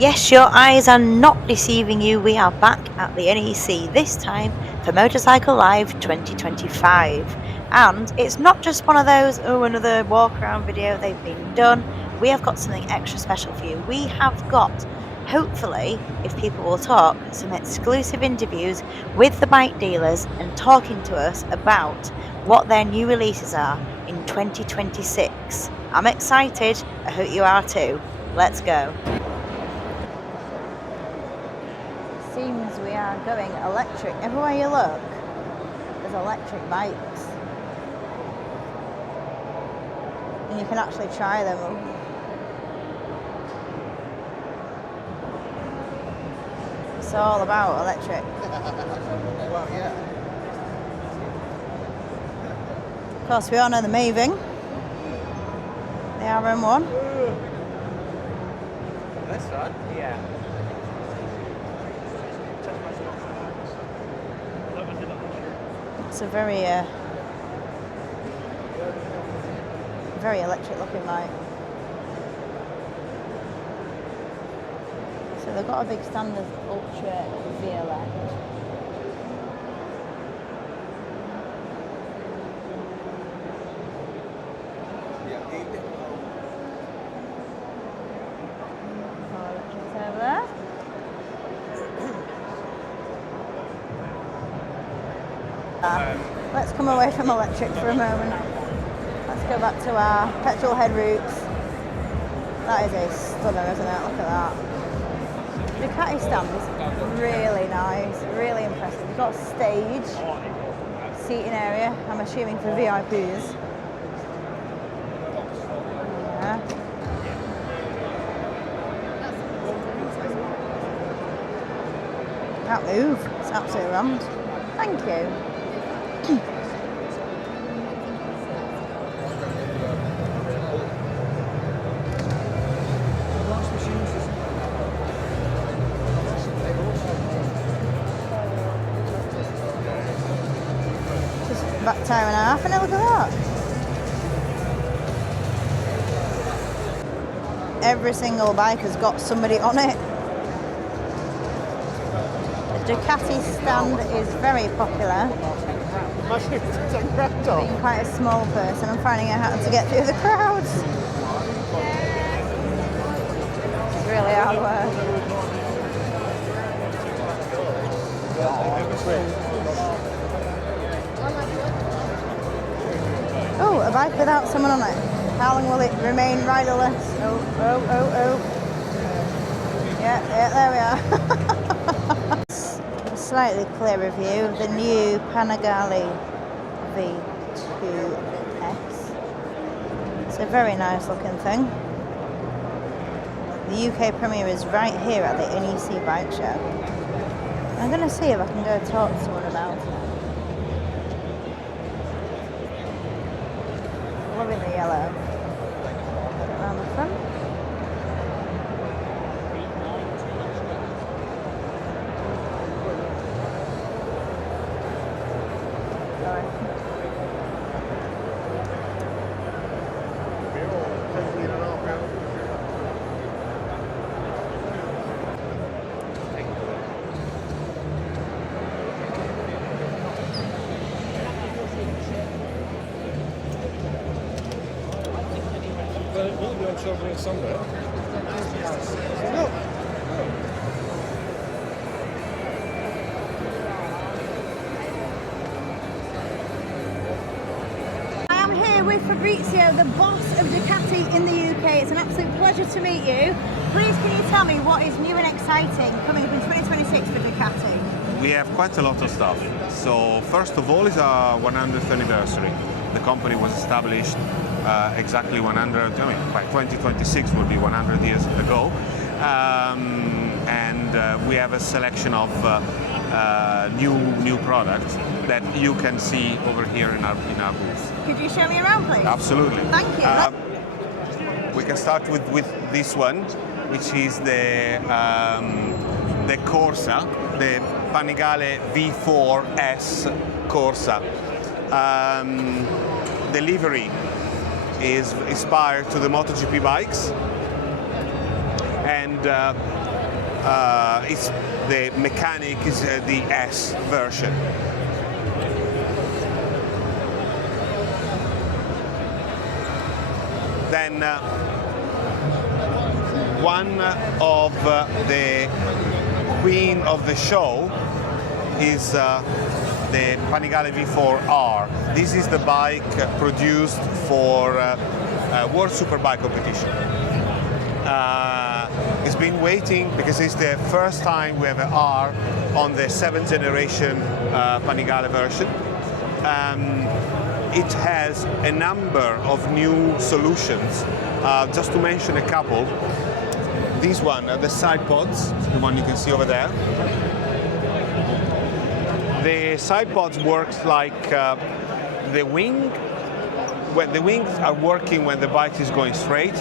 Yes, your eyes are not deceiving you. We are back at the NEC, this time for Motorcycle Live 2025. And it's not just one of those, oh, another walk around video, they've been done. We have got something extra special for you. We have got, hopefully, if people will talk, some exclusive interviews with the bike dealers and talking to us about what their new releases are in 2026. I'm excited. I hope you are too. Let's go. Seems we are going electric. Everywhere you look, there's electric bikes. And you can actually try them. It's all about electric. Well, yeah. Of course, we all know the Maving. The RM1. This one? Yeah. It's a very electric looking bike. So they've got a big standard Ultra VLN. Electric's over there. Let's come away from electric for a moment. Let's go back to our petrol head roots. That is a stunner, isn't it? Look at that. The Ducati stand is really nice, really impressive. You've got a stage, seating area, I'm assuming for VIPs. Yeah. Can't move, it's absolutely rammed. Thank you. Back time and a half, and look at that. Every single bike has got somebody on it. The Ducati stand is very popular. Being quite a small person, I'm finding it hard to get through the crowds. It's really hard work. Oh, a bike without someone on it. How long will it remain riderless? Oh. Yeah, there we are. A slightly clearer view of the new Panigale V2S. It's a very nice looking thing. The UK premiere is right here at the NEC Bike Show. I'm going to see if I can go talk to someone about it. Loving the yellow. Get around the front. Will be on show here somewhere. No. I am here with Fabrizio, the boss of Ducati in the UK. It's an absolute pleasure to meet you. Please, can you tell me what is new and exciting coming up in 2026 for Ducati? We have quite a lot of stuff. So first of all is our 100th anniversary. The company was established exactly 100, by 2026 will be 100 years ago. And we have a selection of new products that you can see over here in our booth. Could you show me around, please? Absolutely. Thank you. We can start with this one, which is the Corsa, the Panigale V4S Corsa. The livery is inspired to the MotoGP bikes, and it's the mechanic is the S version. Then one of the queen of the show is the Panigale V4R. This is the bike produced for World Superbike competition. It's been waiting because it's the first time we have an R on the 7th generation Panigale version. It has a number of new solutions. Just to mention a couple, these one are the side pods, the one you can see over there. The side pods works like the wing. When the wings are working when the bike is going straight,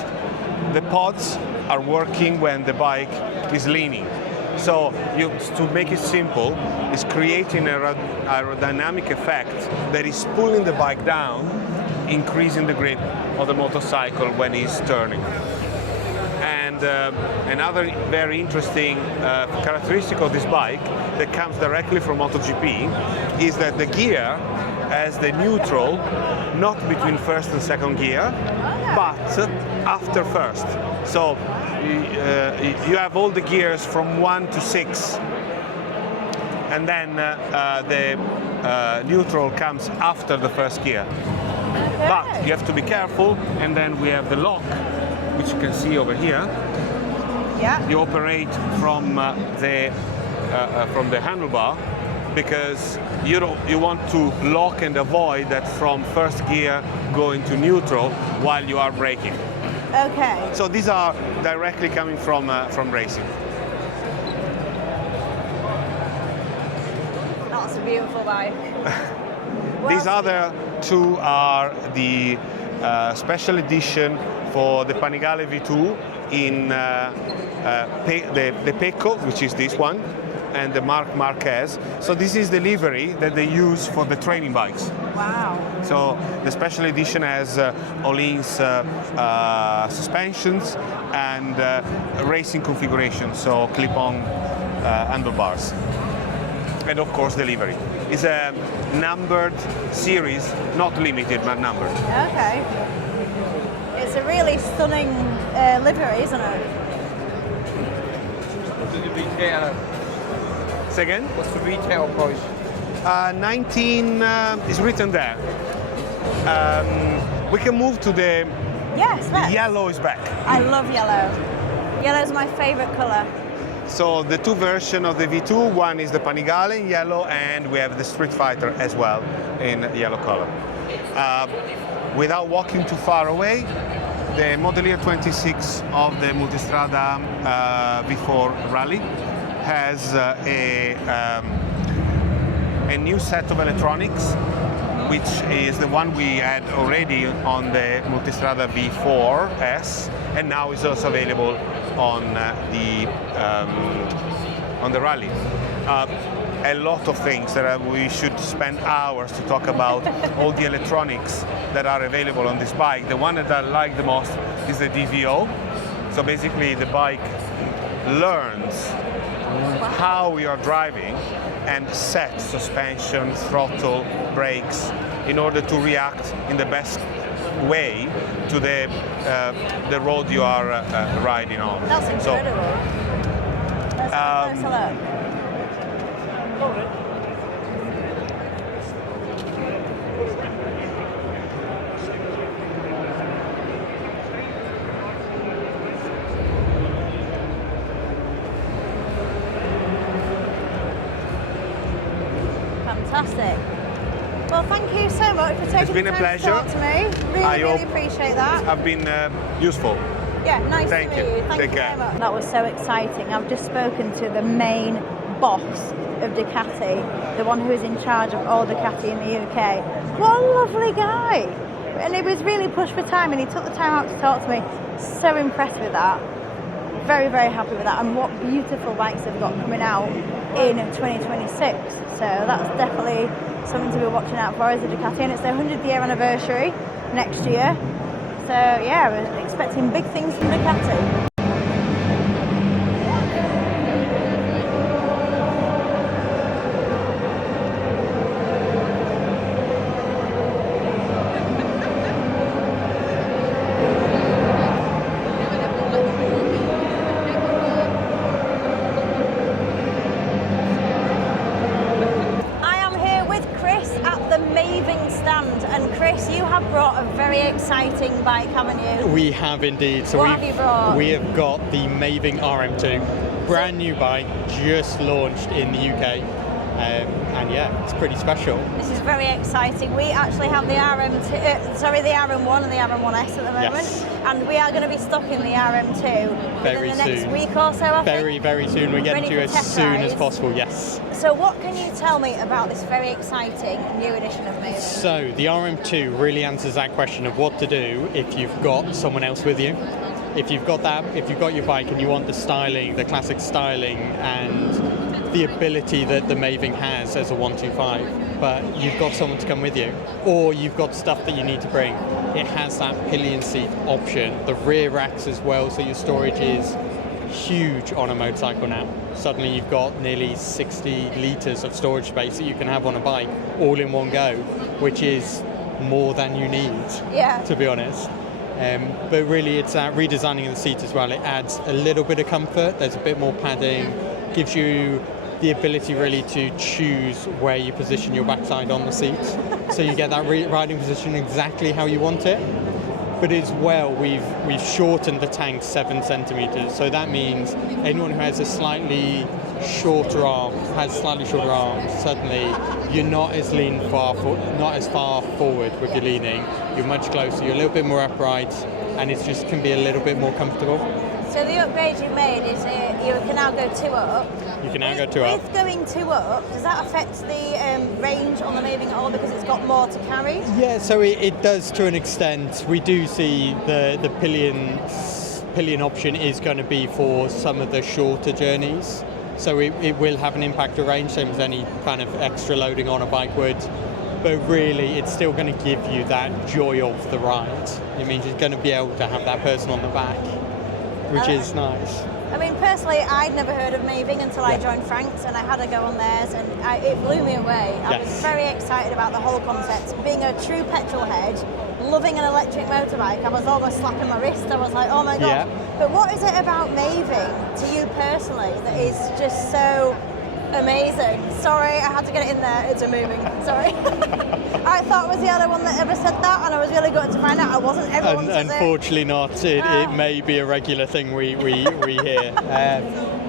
the pods are working when the bike is leaning. So to make it simple, it's creating an aerodynamic effect that is pulling the bike down, increasing the grip of the motorcycle when it's turning. And another very interesting characteristic of this bike that comes directly from MotoGP is that the gear has the neutral not between first and second gear, but after first. So you have all the gears from 1 to 6, and then the neutral comes after the first gear. Okay. But you have to be careful, and then we have the lock, which you can see over here. Yeah. You operate from the handlebar, because you want to lock and avoid that from first gear going to neutral while you are braking. Okay. So these are directly coming from racing. That's a beautiful bike. These other two are the special edition for the Panigale V2 in the Pecco, which is this one, and the Marc Marquez. So this is the livery that they use for the training bikes. Wow. So the special edition has Olin's suspensions and racing configuration, so clip-on handlebars. And of course the livery. It's a numbered series, not limited, but numbered. Okay. It's a really stunning livery, isn't it? What's the retail? Say again? What's the retail price? 19 is written there. We can move to the Yes, let's. yellow is back. I love yellow. Yellow's my favourite colour. So the two versions of the V2, one is the Panigale in yellow, and we have the Street Fighter as well in yellow color. Without walking too far away, the Model Year 26 of the Multistrada V4 Rally has a new set of electronics, which is the one we had already on the Multistrada V4S, and now is also available on the Rally. A lot of things that we should spend hours to talk about, all the electronics that are available on this bike. The one that I like the most is the DVO. So basically the bike learns how we are driving and set suspension, throttle, brakes in order to react in the best way to the road you are riding on. That's incredible. Let's have a closer look. Fantastic. Well, thank you so much for taking It's been the a time pleasure. to talk to me. Really, I really hope appreciate that. I've been useful. Yeah, nice Thank to meet you. you. Thank Take you care. very much. That was so exciting. I've just spoken to the main boss of Ducati, the one who is in charge of all Ducati in the UK. What a lovely guy. And he was really pushed for time, and he took the time out to talk to me. So impressed with that. Very, very happy with that. And what beautiful bikes they've got coming out in 2026. So that's definitely something to be watching out for as a Ducati. And it's their 100th year anniversary next year. So yeah, we're expecting big things from Ducati. exciting bike, haven't you? We have indeed. So What have you brought? we have got the Maving RM2, brand new bike, just launched in the UK. And yeah, it's pretty special. This is very exciting. We actually have the the RM1 and the RM1S at the moment, Yes. and we are going to be stuck in the RM2 Very within the next soon. week or so, I think. Very soon. We're getting Ready to you for as test soon as rides? possible, yes. So what can you tell me about this very exciting new edition of Maving? So the RM2 really answers that question of what to do if you've got someone else with you. If you've got your bike and you want the styling, the classic styling and the ability that the Maving has as a 125, but you've got someone to come with you, or you've got stuff that you need to bring, it has that pillion seat option, the rear racks as well, so your storage is huge on a motorcycle now. Suddenly you've got nearly 60 litres of storage space that you can have on a bike all in one go, which is more than you need, to be honest. But really it's that redesigning of the seat as well. It adds a little bit of comfort, there's a bit more padding, gives you the ability really to choose where you position your backside on the seat. So you get that riding position exactly how you want it. But as well, we've shortened the tank 7 centimeters. So that means anyone who has a slightly shorter arm, suddenly you're not as not as far forward with your leaning. You're much closer. You're a little bit more upright, and it just can be a little bit more comfortable. So the upgrade you made is you can now go 2 up. You can now go 2 up. With going 2 up, does that affect the range on the Maving at all because it's got more to carry? Yeah, so it does to an extent. We do see the pillion option is going to be for some of the shorter journeys. So it will have an impact to range, same as any kind of extra loading on a bike would. But really, it's still going to give you that joy of the ride. It means you're going to be able to have that person on the back, which is nice. I mean, personally, I'd never heard of Maving until I joined Frank's, and I had a go on theirs, and it blew me away. I was very excited about the whole concept. Being a true petrol head, loving an electric motorbike, I was almost slapping my wrist. I was like, oh my god. But what is it about Maving, to you personally, that is just so amazing? Sorry, I had to get it in there. It's a moving. Sorry. I thought I was the only one that ever said that, and I was really good to find out I wasn't. Everyone says it. Unfortunately not. It may be a regular thing we hear.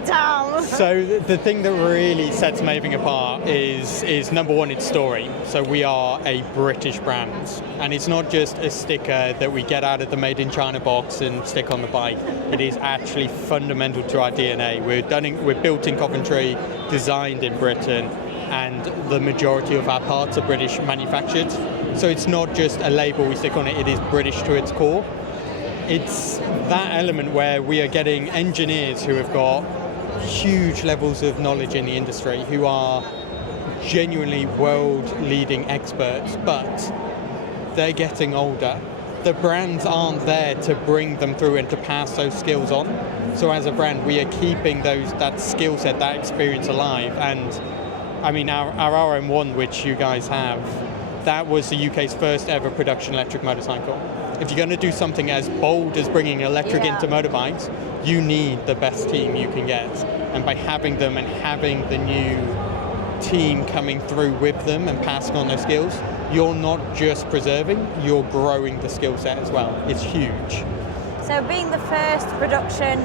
Damn. So the thing that really sets Maving apart is number one, its story. So we are a British brand, and it's not just a sticker that we get out of the Made in China box and stick on the bike. It is actually fundamental to our DNA. We're built in Coventry, designed in Britain, and the majority of our parts are British manufactured. So it's not just a label we stick on it, it is British to its core. It's that element where we are getting engineers who have got huge levels of knowledge in the industry, who are genuinely world-leading experts, but they're getting older. The brands aren't there to bring them through and to pass those skills on. So as a brand, we are keeping that skill set, that experience alive. And I mean, our RM1, which you guys have, that was the UK's first ever production electric motorcycle. If you're going to do something as bold as bringing electric into motorbikes, you need the best team you can get. And by having them and having the new team coming through with them and passing on their skills, you're not just preserving, you're growing the skill set as well. It's huge. So being the first production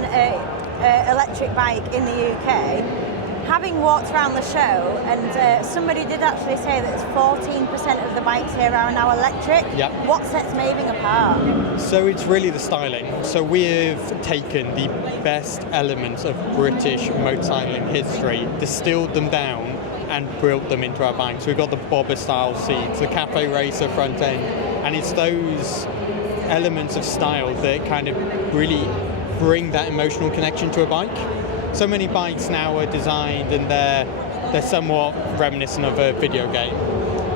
electric bike in the UK, having walked around the show, and somebody did actually say that 14% of the bikes here are now electric. Yep. What sets Maving apart? So it's really the styling. So we've taken the best elements of British motorcycling history, distilled them down, and built them into our bikes. We've got the bobber style seats, the cafe racer front end, and it's those elements of style that kind of really bring that emotional connection to a bike. So many bikes now are designed and they're somewhat reminiscent of a video game,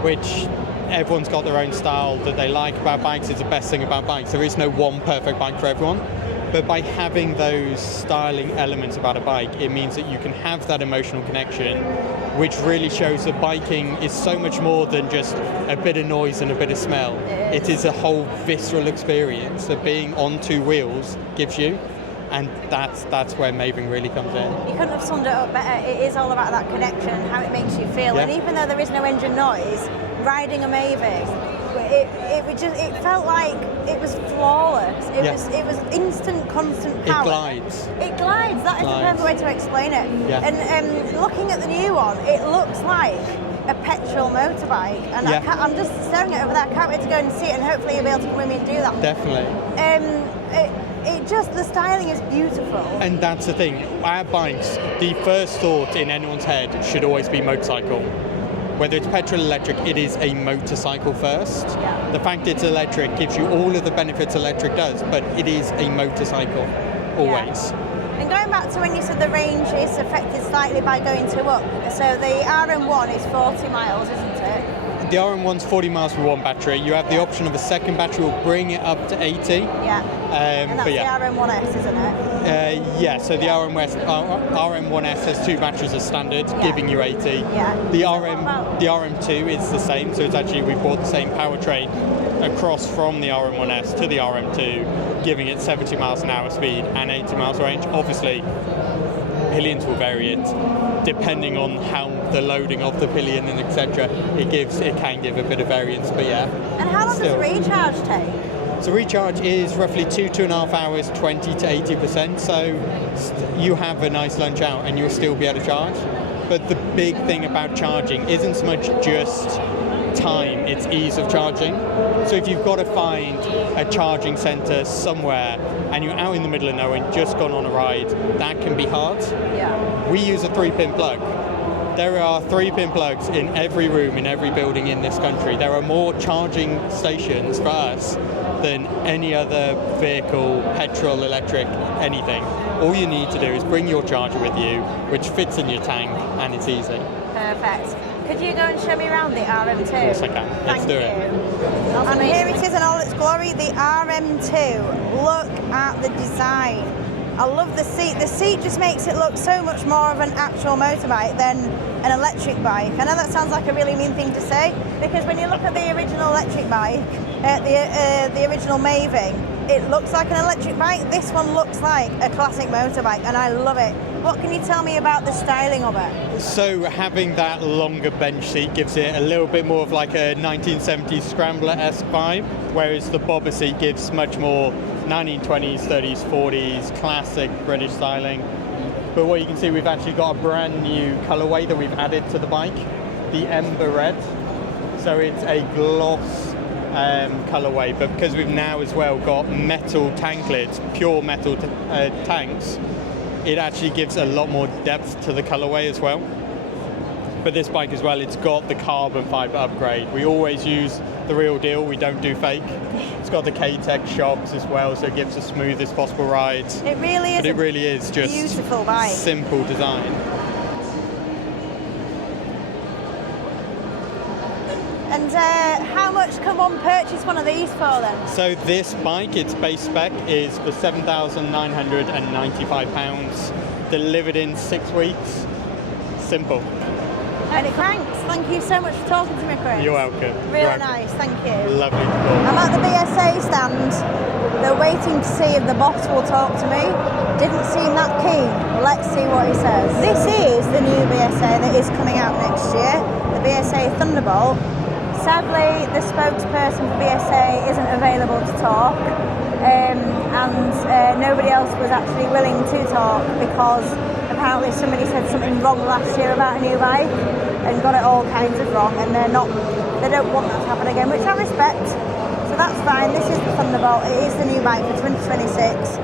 which everyone's got their own style that they like about bikes. Is the best thing about bikes. There is no one perfect bike for everyone. But by having those styling elements about a bike, it means that you can have that emotional connection, which really shows that biking is so much more than just a bit of noise and a bit of smell. It is a whole visceral experience that being on 2 wheels gives you. And that's where Maving really comes in. You couldn't have summed it up better. It is all about that connection, how it makes you feel. Yeah. And even though there is no engine noise, riding a Maving it felt like it was flawless. It was instant, constant power. It glides. It glides. That is the perfect way to explain it. Yeah. And looking at the new one, it looks like a petrol motorbike, and I'm just staring at it over there. I can't wait to go and see it, and hopefully you'll be able to come with me and do that. Definitely. The styling is beautiful. And that's the thing. Our bikes, the first thought in anyone's head should always be motorcycle. Whether it's petrol or electric, it is a motorcycle first. Yeah. The fact it's electric gives you all of the benefits electric does, but it is a motorcycle, always. Yeah. And going back to when you said the range is affected slightly by going to up, so the RM1 is 40 miles, isn't it? The RM1's 40 miles with one battery. You have the option of a second battery will bring it up to 80. Yeah. And that's the RM1S, isn't it? Yeah, so the RM1S has two batteries as standard, giving you 80. Yeah. The RM2 is the same, so it's actually we brought the same powertrain across from the RM1S to the RM2, giving it 70 miles an hour speed and 80 miles range. Obviously, pillions will vary it depending on how the loading of the pillion and etc. It can give a bit of variance, but yeah. And how long does the recharge take? So recharge is roughly 2.5 hours, 20 to 80%. So you have a nice lunch out and you'll still be able to charge. But the big thing about charging isn't so much just time, it's ease of charging. So if you've got to find a charging centre somewhere and you're out in the middle of nowhere and just gone on a ride, that can be hard. Yeah. We use a 3-pin plug. There are 3-pin plugs in every room, in every building in this country. There are more charging stations for us than any other vehicle, petrol, electric, anything. All you need to do is bring your charger with you, which fits in your tank, and it's easy. Perfect. Could you go and show me around the RM2? Of course I can. Let's do it. And here it is in all its glory, the RM2. Look at the design. I love the seat. The seat just makes it look so much more of an actual motorbike than an electric bike. I know that sounds like a really mean thing to say, because when you look at the original electric bike, the original Maven, it looks like an electric bike. This one looks like a classic motorbike, and I love it. What can you tell me about the styling of it? So having that longer bench seat gives it a little bit more of like a 1970s Scrambler-esque vibe, whereas the bobber seat gives much more 1920s, 30s, 40s, classic British styling. But what you can see, we've actually got a brand new colourway that we've added to the bike, the Ember Red. So it's a gloss colourway, but because we've now as well got metal tank lids, pure metal tanks, it actually gives a lot more depth to the colourway as well. But this bike as well, it's got the carbon fibre upgrade. We always use the real deal, we don't do fake. It's got the K-Tech shocks as well, so it gives the smoothest possible rides. It really is. But it really is just beautiful bike. Simple design. And how much can one purchase one of these for then? So this bike, its base spec is for £7,995, delivered in 6 weeks. Simple. And it cranks. Thank you so much for talking to me, Chris. You're welcome. Really nice, thank you. Lovely to talk. I'm at the BSA stand. They're waiting to see if the boss will talk to me. Didn't seem that keen. Let's see what he says. This is the new BSA that is coming out next year, the BSA Thunderbolt. Sadly, the spokesperson for BSA isn't available to talk, and nobody else was actually willing to talk because apparently somebody said something wrong last year about a new bike and got it all kinds of wrong, and they don't want that to happen again, which I respect. So that's fine. This is the Thunderbolt. It is the new bike for 2026.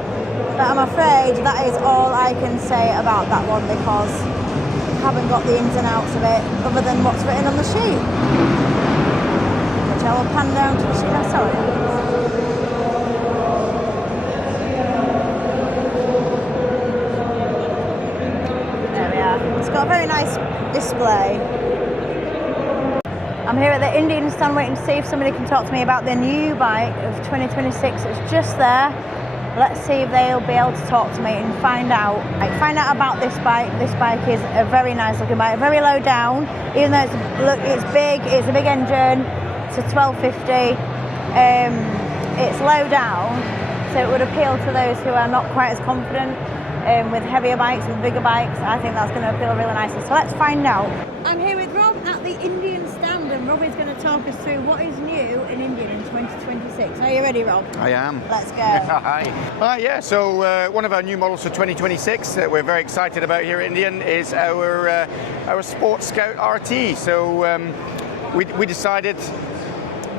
But I'm afraid that is all I can say about that one because I haven't got the ins and outs of it other than what's written on the sheet. Which I will pan down to the sheet. Oh, sorry. It's got a very nice display. I'm here at the Indian stand waiting to see if somebody can talk to me about their new bike of 2026. It's just there. Let's see if they'll be able to talk to me and find out about this bike. This bike is a very nice looking bike, very low down, even though it's big, it's a big engine, it's a 1250. It's low down, so it would appeal to those who are not quite as confident with heavier bikes, with bigger bikes. I think that's going to appeal really nicely. So let's find out. I'm here with Rob at the Indian stand. and Robbie's going to talk us through what is new in India in 2026. Are you ready, Rob? I am. Let's go. Hi. Yeah, so one of our new models for 2026 that we're very excited about here at Indian is our Sports Scout RT. So we decided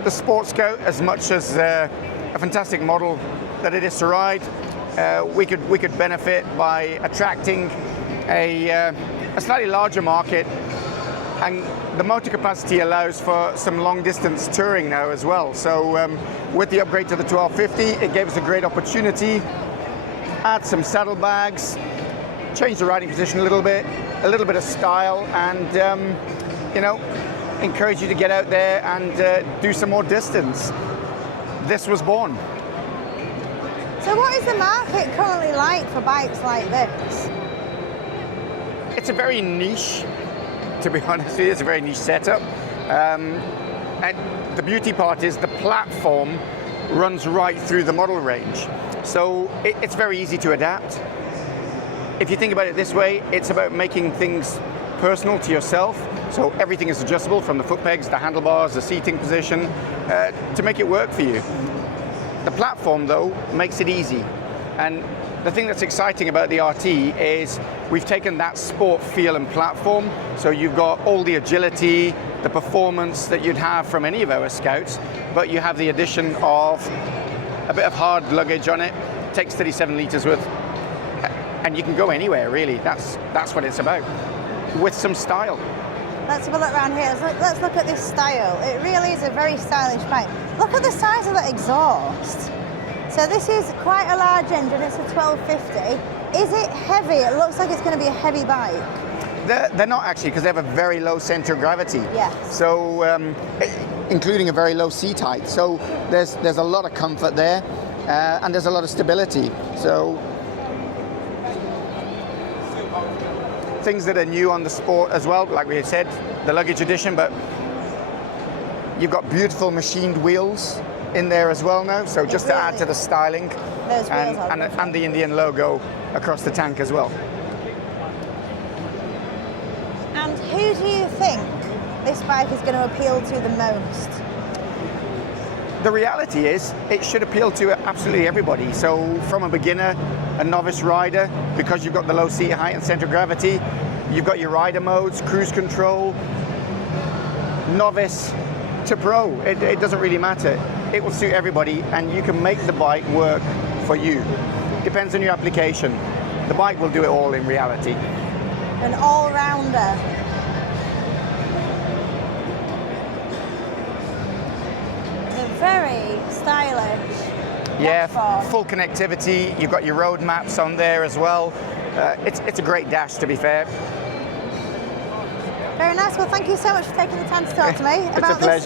the Sports Scout, as much as a fantastic model that it is to ride, we could benefit by attracting a slightly larger market, and the motor capacity allows for some long distance touring now as well. So with the upgrade to the 1250, it gave us a great opportunity, add some saddlebags, change the riding position a little bit of style, and encourage you to get out there and do some more distance. This was born. So what is the market currently like for bikes like this? It's a very niche, to be honest with you, it's a very niche setup. And the beauty part is the platform runs right through the model range. So it's very easy to adapt. If you think about it this way, it's about making things personal to yourself. So everything is adjustable, from the foot pegs, the handlebars, the seating position, to make it work for you. The platform, though, makes it easy. And the thing that's exciting about the RT is we've taken that sport feel and platform, so you've got all the agility, the performance that you'd have from any of our Scouts, but you have the addition of a bit of hard luggage on it, takes 37 litres worth, and you can go anywhere, really. That's what it's about, with some style. Let's have a look around here. Let's look at this style. It really is a very stylish bike. Look at the size of that exhaust. So this is quite a large engine, it's a 1250. Is it heavy? It looks like it's going to be a heavy bike. They're not actually, because they have a very low center of gravity. Yes. So, including a very low seat height. So there's a lot of comfort there, and there's a lot of stability. So things that are new on the Sport as well, like we said, the luggage edition, but you've got beautiful machined wheels in there as well now, so just to add to the styling, and the Indian logo across the tank as well. And who do you think this bike is going to appeal to the most? The reality is it should appeal to absolutely everybody. So from a beginner, a novice rider, because you've got the low seat height and center of gravity, you've got your rider modes, cruise control, novice to pro, it doesn't really matter. It will suit everybody, and you can make the bike work for you. Depends on your application. The bike will do it all in reality. An all-rounder. They're very stylish. Yeah, full connectivity. You've got your road maps on there as well. It's a great dash, to be fair. Very nice. Well, thank you so much for taking the time to talk to me about this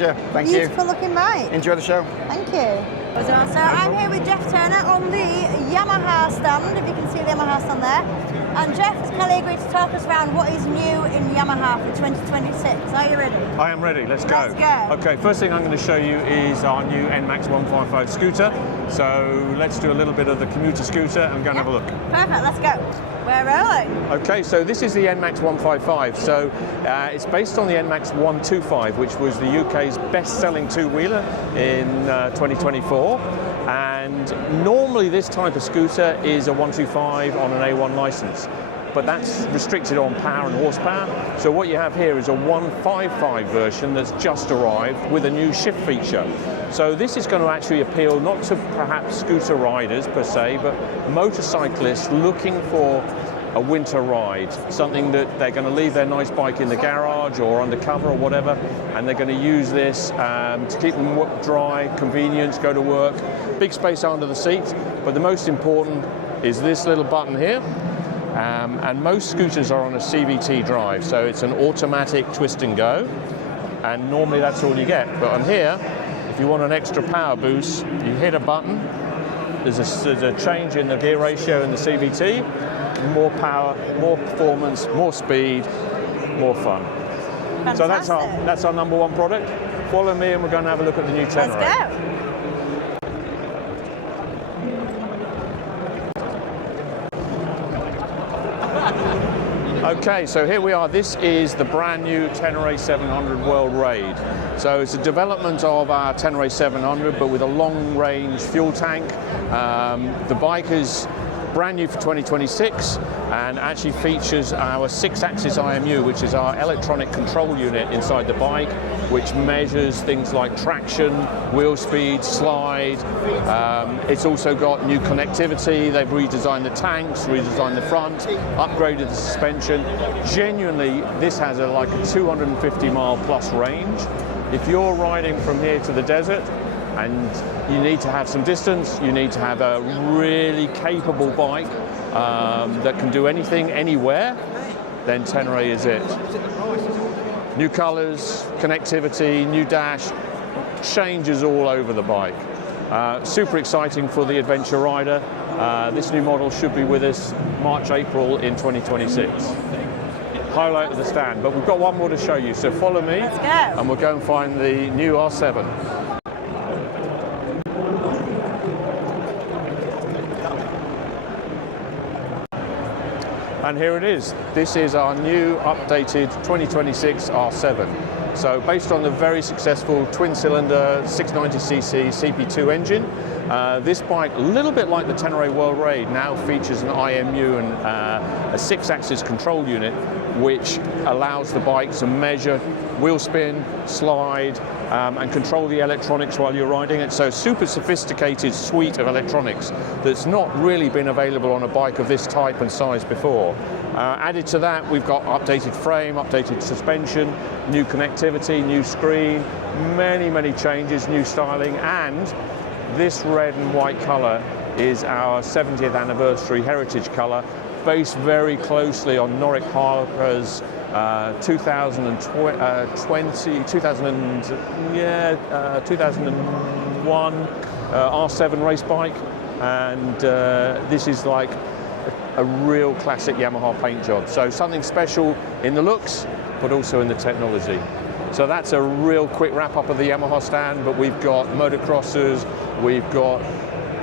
beautiful looking bike. Enjoy the show. Thank you. So I'm here with Jeff Turner on the Yamaha stand, if you can see the Yamaha stand there. And Jeff has kindly agreed to talk us around what is new in Yamaha for 2026. Are you ready? I am ready, let's go. Let's go. Okay, first thing I'm going to show you is our new NMAX 155 scooter. So let's do a little bit of the commuter scooter and go and have a look. Perfect, let's go. We're rolling. Okay, so this is the NMAX 155. So it's based on the NMAX 125, which was the UK's best-selling two-wheeler in 2024. And normally this type of scooter is a 125 on an A1 license, but that's restricted on power and horsepower. So what you have here is a 155 version that's just arrived with a new shift feature. So this is going to actually appeal not to perhaps scooter riders per se, but motorcyclists looking for a winter ride, something that they're going to leave their nice bike in the garage or undercover or whatever, and they're going to use this to keep them dry, convenience, go to work, big space under the seat. But the most important is this little button here. And most scooters are on a CVT drive, so it's an automatic twist and go, and normally that's all you get. But on here, if you want an extra power boost, you hit a button, there's a change in the gear ratio in the CVT, more power, more performance, more speed, more fun. Fantastic. So that's our number one product. Follow me and we're going to have a look at the new Tenere. Let's go. Okay, so here we are. This is the brand new Tenere 700 World Raid. So it's a development of our Tenere 700, but with a long-range fuel tank. The bike is brand new for 2026 and actually features our 6-axis IMU, which is our electronic control unit inside the bike, which measures things like traction, wheel speed, slide. It's also got new connectivity. They've redesigned the tanks, redesigned the front, upgraded the suspension. Genuinely, this has like a 250 mile plus range. If you're riding from here to the desert, and you need to have some distance, you need to have a really capable bike that can do anything, anywhere, then Tenere is it. New colours, connectivity, new dash, changes all over the bike. Super exciting for the adventure rider. This new model should be with us March, April in 2026. Highlight of the stand, but we've got one more to show you, so follow me. Let's go. And we'll go and find the new R7. And here it is. This is our new updated 2026 R7. So based on the very successful twin-cylinder 690cc CP2 engine, this bike, a little bit like the Tenere World Raid, now features an IMU and a 6-axis control unit, which allows the bike to measure wheel spin, slide, and control the electronics while you're riding it. So super sophisticated suite of electronics that's not really been available on a bike of this type and size before. Added to that, we've got updated frame, updated suspension, new connectivity, new screen, many changes, new styling, and this red and white colour is our 70th anniversary heritage colour, based very closely on Norwick Harper's 2001 R7 race bike, and this is like a real classic Yamaha paint job. So something special in the looks, but also in the technology. So that's a real quick wrap up of the Yamaha stand, but we've got motocrossers, we've got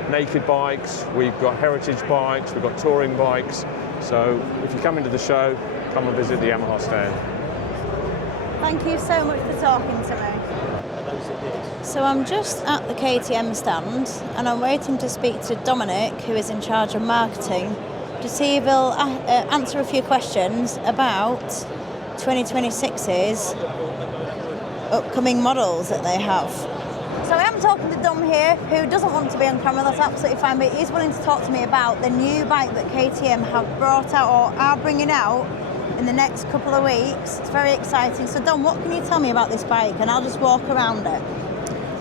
naked bikes, we've got heritage bikes, we've got touring bikes. So if you come into the show, come and visit the Yamaha stand. Thank you so much for talking to me. So I'm just at the KTM stand and I'm waiting to speak to Dominic, who is in charge of marketing, to see if he'll answer a few questions about 2026's upcoming models that they have. So I am talking to Dom here, who doesn't want to be on camera, that's absolutely fine, but he's willing to talk to me about the new bike that KTM have brought out or are bringing out in the next couple of weeks. It's very exciting. So Dom, what can you tell me about this bike? And I'll just walk around it.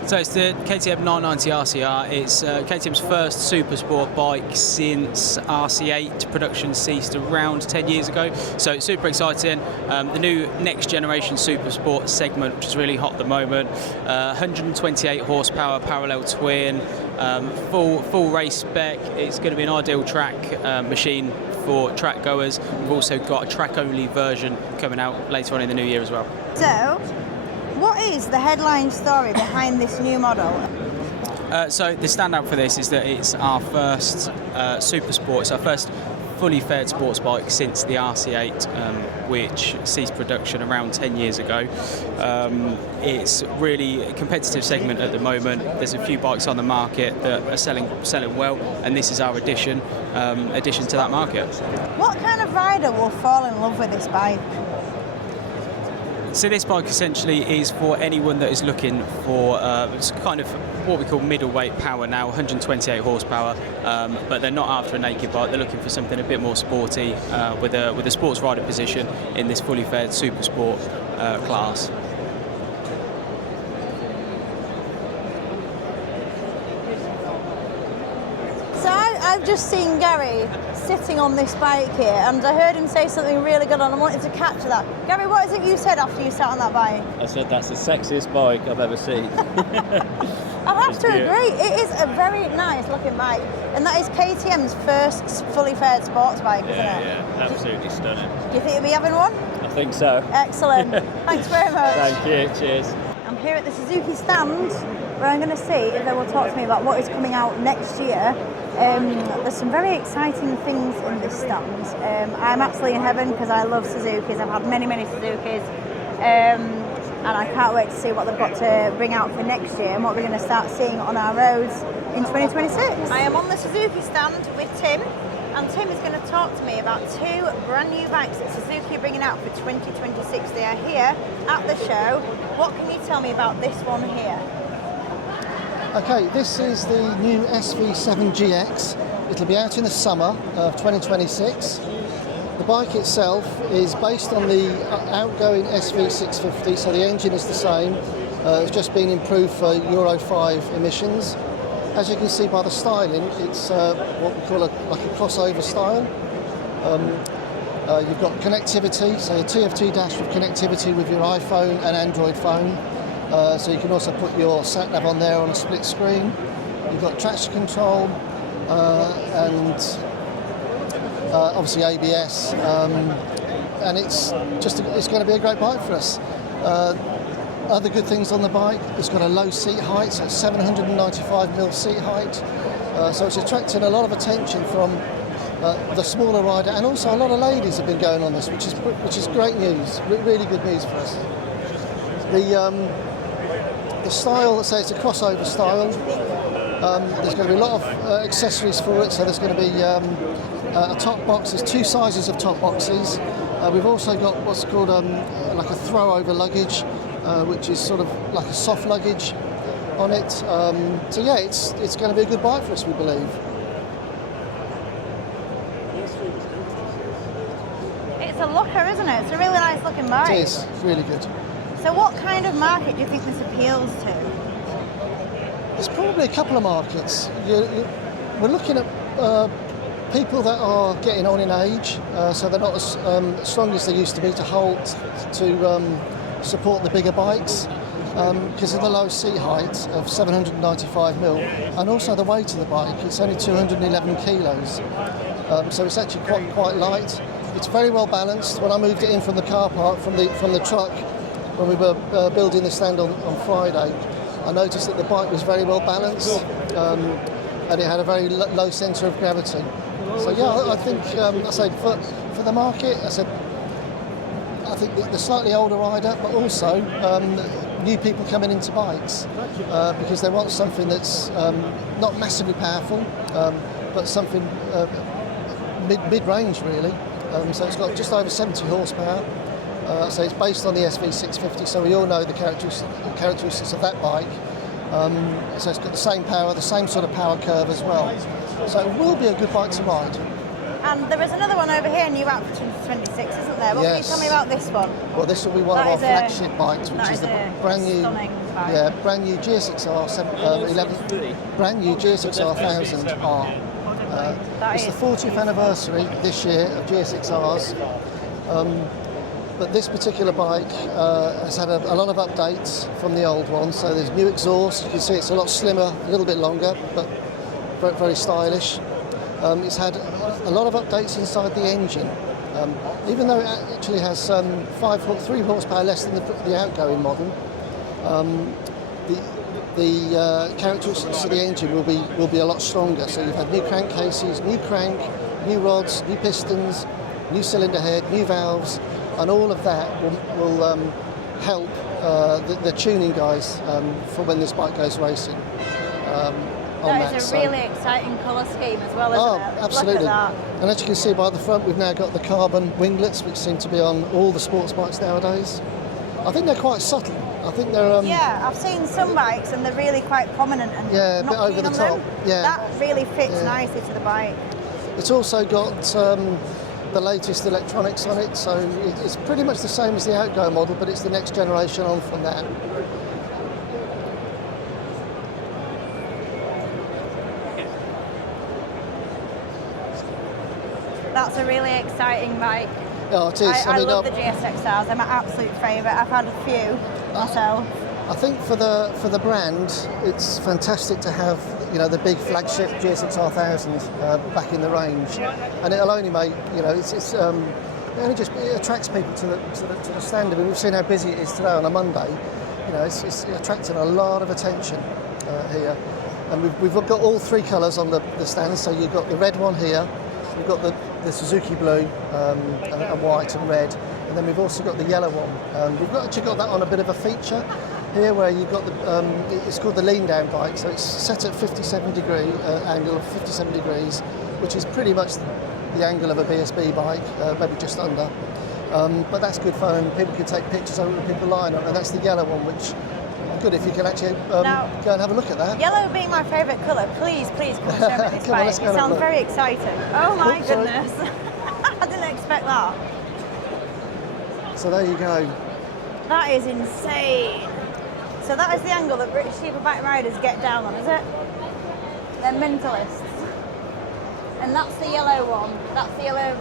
So it's the KTM 990 RCR. It's KTM's first super sport bike since RC8 production ceased around 10 years ago. So it's super exciting. The new next generation super sport segment, which is really hot at the moment. 128 horsepower parallel twin, full race spec. It's going to be an ideal track machine for track goers. We've also got a track only version coming out later on in the new year as well. So, what is the headline story behind this new model? So the standout for this is that it's our first super sport. It's our first fully faired sports bike since the RC8, which ceased production around 10 years ago. It's really a competitive segment at the moment. There's a few bikes on the market that are selling well, and this is our addition to that market. What kind of rider will fall in love with this bike? So this bike essentially is for anyone that is looking for it's kind of what we call middleweight power now, 128 horsepower, but they're not after a naked bike. They're looking for something a bit more sporty with a sports rider position in this fully faired super sport class. So I've just seen Gary sitting on this bike here, and I heard him say something really good, and I wanted to catch that. Gary, what is it you said after you sat on that bike? I said that's the sexiest bike I've ever seen. I have to agree, it is a very nice looking bike, and that is KTM's first fully faired sports bike, isn't it? Yeah, absolutely stunning. Do you think you'll be having one? I think so. Excellent. Thanks very much. Thank you, cheers. I'm here at the Suzuki stand where I'm going to see if they will talk to me about what is coming out next year There's some very exciting things in this stand. I'm absolutely in heaven because I love Suzukis. I've had many Suzukis, and I can't wait to see what they've got to bring out for next year and what we're going to start seeing on our roads in 2026. I am on the Suzuki stand with Tim, and Tim is going to talk to me about two brand new bikes that Suzuki are bringing out for 2026. They are here at the show. What can you tell me about this one here? Okay, this is the new SV7 GX. It'll be out in the summer of 2026. The bike itself is based on the outgoing SV650, so the engine is the same. It's just been improved for Euro 5 emissions. As you can see by the styling, it's what we call like a crossover style. You've got connectivity, so a TFT dash with connectivity with your iPhone and Android phone. So you can also put your sat-nav on there on a split screen. You've got traction control and obviously ABS, and it's going to be a great bike for us. Other good things on the bike, it's got a low seat height, so it's 795mm seat height, so it's attracting a lot of attention from the smaller rider, and also a lot of ladies have been going on this, which is great news, really good news for us. The style, let's say it's a crossover style. There's going to be a lot of accessories for it, so there's going to be a top box. There's two sizes of top boxes. We've also got what's called like a throw-over luggage, which is sort of like a soft luggage on it. So yeah, it's going to be a good bike for us, we believe. It's a looker, isn't it? It's a really nice looking bike. It is, it's really good. So what kind of market do you think this appeals to? There's probably a couple of markets. We're looking at people that are getting on in age, so they're not as strong as they used to be to hold, to support the bigger bikes, because of the low seat height of 795mm, and also the weight of the bike. It's only 211 kilos, so it's actually quite light. It's very well balanced. When I moved it in from the car park, from the truck, when we were building the stand on Friday, I noticed that the bike was very well balanced, and it had a very low centre of gravity. So yeah, I think I said for the market, I think the slightly older rider, but also new people coming into bikes because they want something that's not massively powerful, but something mid-range really. So it's got just over 70 horsepower. So it's based on the SV650, so we all know the characteristics of that bike. So it's got the same power, the same sort of power curve as well. So it will be a good bike to ride. And there is another one over here, new out for 2026, isn't there? What can you tell me about this one? Well, this will be one of our flagship bikes, which is the brand new GSXR 11, brand new GSXR 1000R. It's the 40th anniversary this year of GSXRs. But this particular bike has had a lot of updates from the old one. So there's new exhaust. You can see it's a lot slimmer, a little bit longer, but very stylish. It's had a lot of updates inside the engine. Even though it actually has 3 horsepower less than the outgoing model, the characteristics of the engine will be a lot stronger. So you've had new crankcases, new crank, new rods, new pistons, new cylinder head, new valves. And all of that will help the tuning guys for when this bike goes racing. That is a really exciting colour scheme as well, isn't it? Absolutely. Look at that. And as you can see by the front, we've now got the carbon winglets, which seem to be on all the sports bikes nowadays. I think they're quite subtle. I think they're... yeah, I've seen some bikes and they're really quite prominent and a bit over the top. Yeah. That really fits nicely to the bike. It's also got the latest electronics on it, so it's pretty much the same as the outgoing model, but it's the next generation on from that. That's a really exciting bike. Oh, it is. I love the GSXRs. They're my absolute favourite. I've had a few myself. I think for the brand, it's fantastic to have the big flagship GSXR 1000 back in the range, and it'll only make it attracts people to the stand. I mean, we've seen how busy it is today on a Monday. It's attracting a lot of attention here. And we've got all three colours on the stand. So you've got the red one here, we've got the Suzuki blue, and white and red, and then we've also got the yellow one. We've actually got that on a bit of a feature here, where you've got it's called the lean down bike. So it's set at 57 degree angle of 57 degrees, which is pretty much the angle of a BSB bike, maybe just under. But that's good fun. People can take pictures of it with people lying on it, and that's the yellow one, which good if you can actually go and have a look at that. Yellow being my favourite colour, please come and show me this Come on, bike. let's It go and have a sounds look. very exciting. Oh my Sorry. goodness. I didn't expect that. So there you go. That is insane. So that is the angle that British superbike riders get down on, is it? They're mentalists. And that's the yellow one. That's the yellow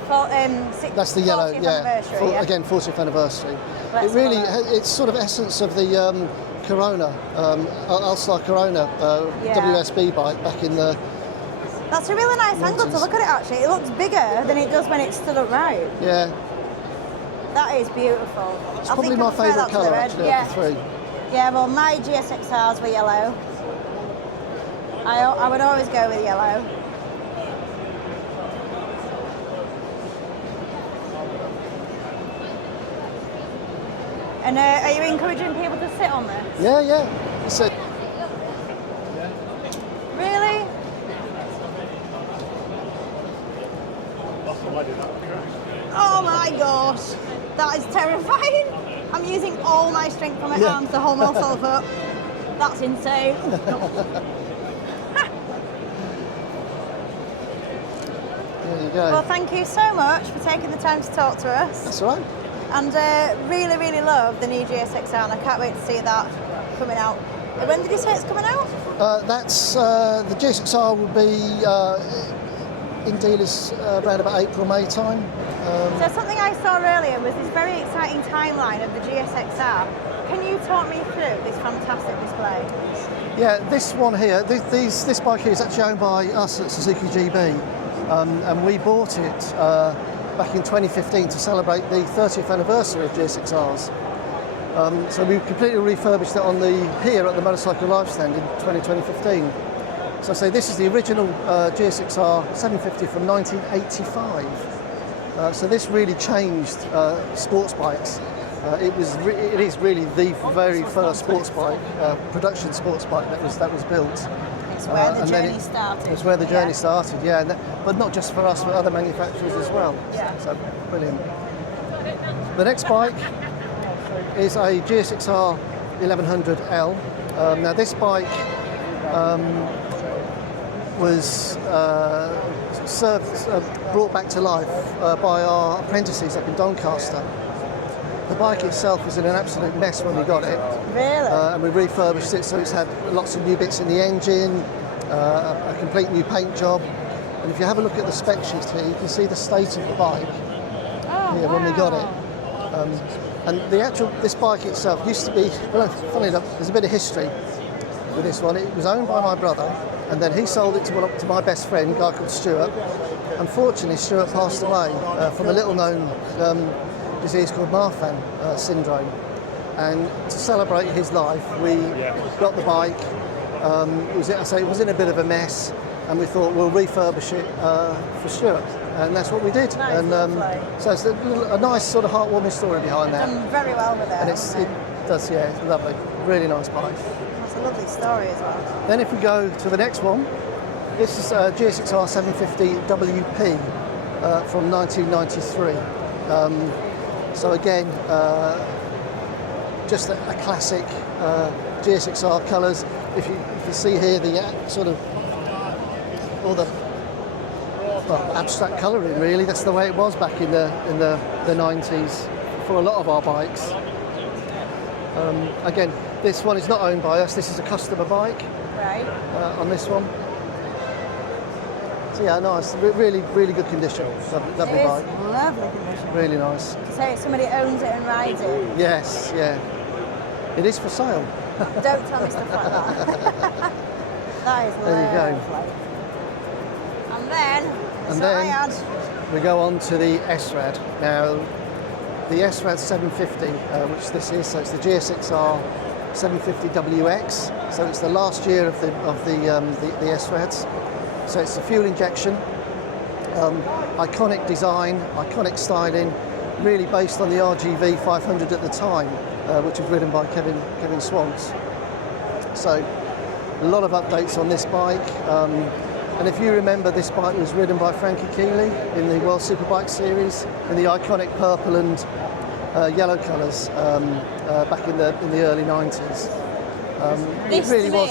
That's the yellow, 40th yeah. anniversary, yeah. Again, 40th anniversary. Let's It really, have a look. it's sort of essence of the Corona, Ulster Corona Yeah. WSB bike back in the. That's a really nice angle to look at it actually. It looks bigger than it does when it's stood upright. Yeah, That is beautiful. it's probably my favourite colour actually yeah. of the three. Yeah, well my GSXRs were yellow. I would always go with yellow. And are you encouraging people to sit on this? Yeah. It's a, Really? Oh my gosh, that is terrifying. I'm using all my strength on my Yeah. arms to hold myself up. That's insane. there you go. Well, thank you so much for taking the time to talk to us. That's all right. And really love the new GSXR, and I can't wait to see that coming out. When did you say it's coming out? That's the GSXR will be in dealers around about April, May time. So something I saw earlier was this very exciting timeline of the GSXR. Can you talk me through this fantastic display? Yeah, this one here, this bike here is actually owned by us at Suzuki GB, and we bought it back in 2015 to celebrate the 30th anniversary of GSXRs. So we completely refurbished it here at the Motorcycle Live stand in 2015. So I say this is the original GSXR 750 from 1985. So this really changed sports bikes. It is really the very first sports bike, production sports bike that was built. It's where the and then journey started. It's where the journey started, yeah. But not just for us, but other manufacturers as well. Yeah. So brilliant. The next bike is a GSXR 1100L. Now this bike was brought back to life by our apprentices up in Doncaster. The bike itself was in an absolute mess when we got it. Really? And we refurbished it, so it's had lots of new bits in the engine, a complete new paint job. And if you have a look at the spec sheet here, you can see the state of the bike here when we got it. And this bike itself used to be, well, funny enough, there's a bit of history with this one. It was owned by my brother, and then he sold it to my best friend, a guy called Stuart. Unfortunately, Stuart passed away from a little-known disease called Marfan syndrome. And to celebrate his life, we got the bike. It was in a bit of a mess, and we thought we'll refurbish it for Stuart, and that's what we did. Nice, and so it's a nice sort of heartwarming story behind that. Done very well with it. And it does, yeah, it's lovely, really nice bike. That's a lovely story as well. Then if we go to the next one, this is GSXR 750 WP from 1993. So again, just a classic GSXR colours. If you see here the sort of all the abstract colouring, really, that's the way it was back in the 90s for a lot of our bikes. Again, this one is not owned by us. This is a customer bike. Right. On this one. So yeah, nice, really good condition. Lovely It bike. is lovely condition. Really nice. So somebody owns it and rides it. Yes, yeah. It is for sale. Don't tell me stuff like that. That is lovely. There you go. And then, And so then- I had We go on to the S-Rad. Now, the S-Rad 750, which this is, so it's the GSXR 750WX. So it's the last year of the S-Rads. So it's a fuel injection, iconic design, iconic styling, really based on the RGV 500 at the time, which was ridden by Kevin Swans. So a lot of updates on this bike. And if you remember, this bike was ridden by Frankie Keeley in the World Superbike Series in the iconic purple and yellow colours back in the early 90s. It really was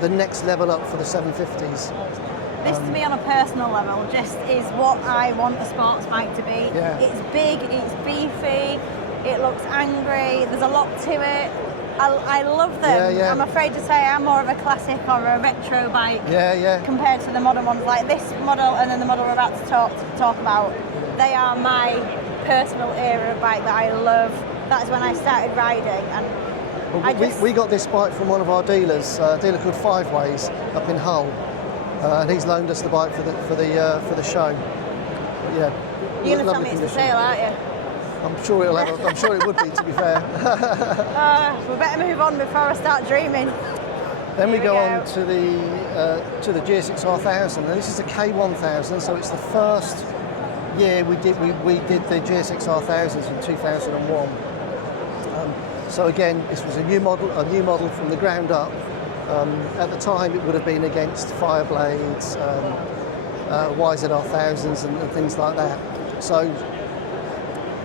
the next level up for the 750s. This to me on a personal level just is what I want a sports bike to be. Yeah. It's big, it's beefy, it looks angry, there's a lot to it. I love them. Yeah, yeah. I'm afraid to say I'm more of a classic or a retro bike Yeah. compared to the modern ones. Like this model and then the model we're about to talk about, they are my personal era of bike that I love. That's when I started riding, and Well, we got this bike from one of our dealers, a dealer called Five Ways up in Hull, and he's loaned us the bike for the show. But yeah, you're gonna tell lovely me it's for condition. sale, aren't you? I'm sure I'm sure it would be, to be fair. We better move on before I start dreaming. Then we Here go we on to the GSX-R 1000, and this is a K1000, so it's the first year we did the GSX-R 1000s in 2001. So again, this was a new model from the ground up. At the time, it would have been against Fireblades, YZR 1000s, and things like that. So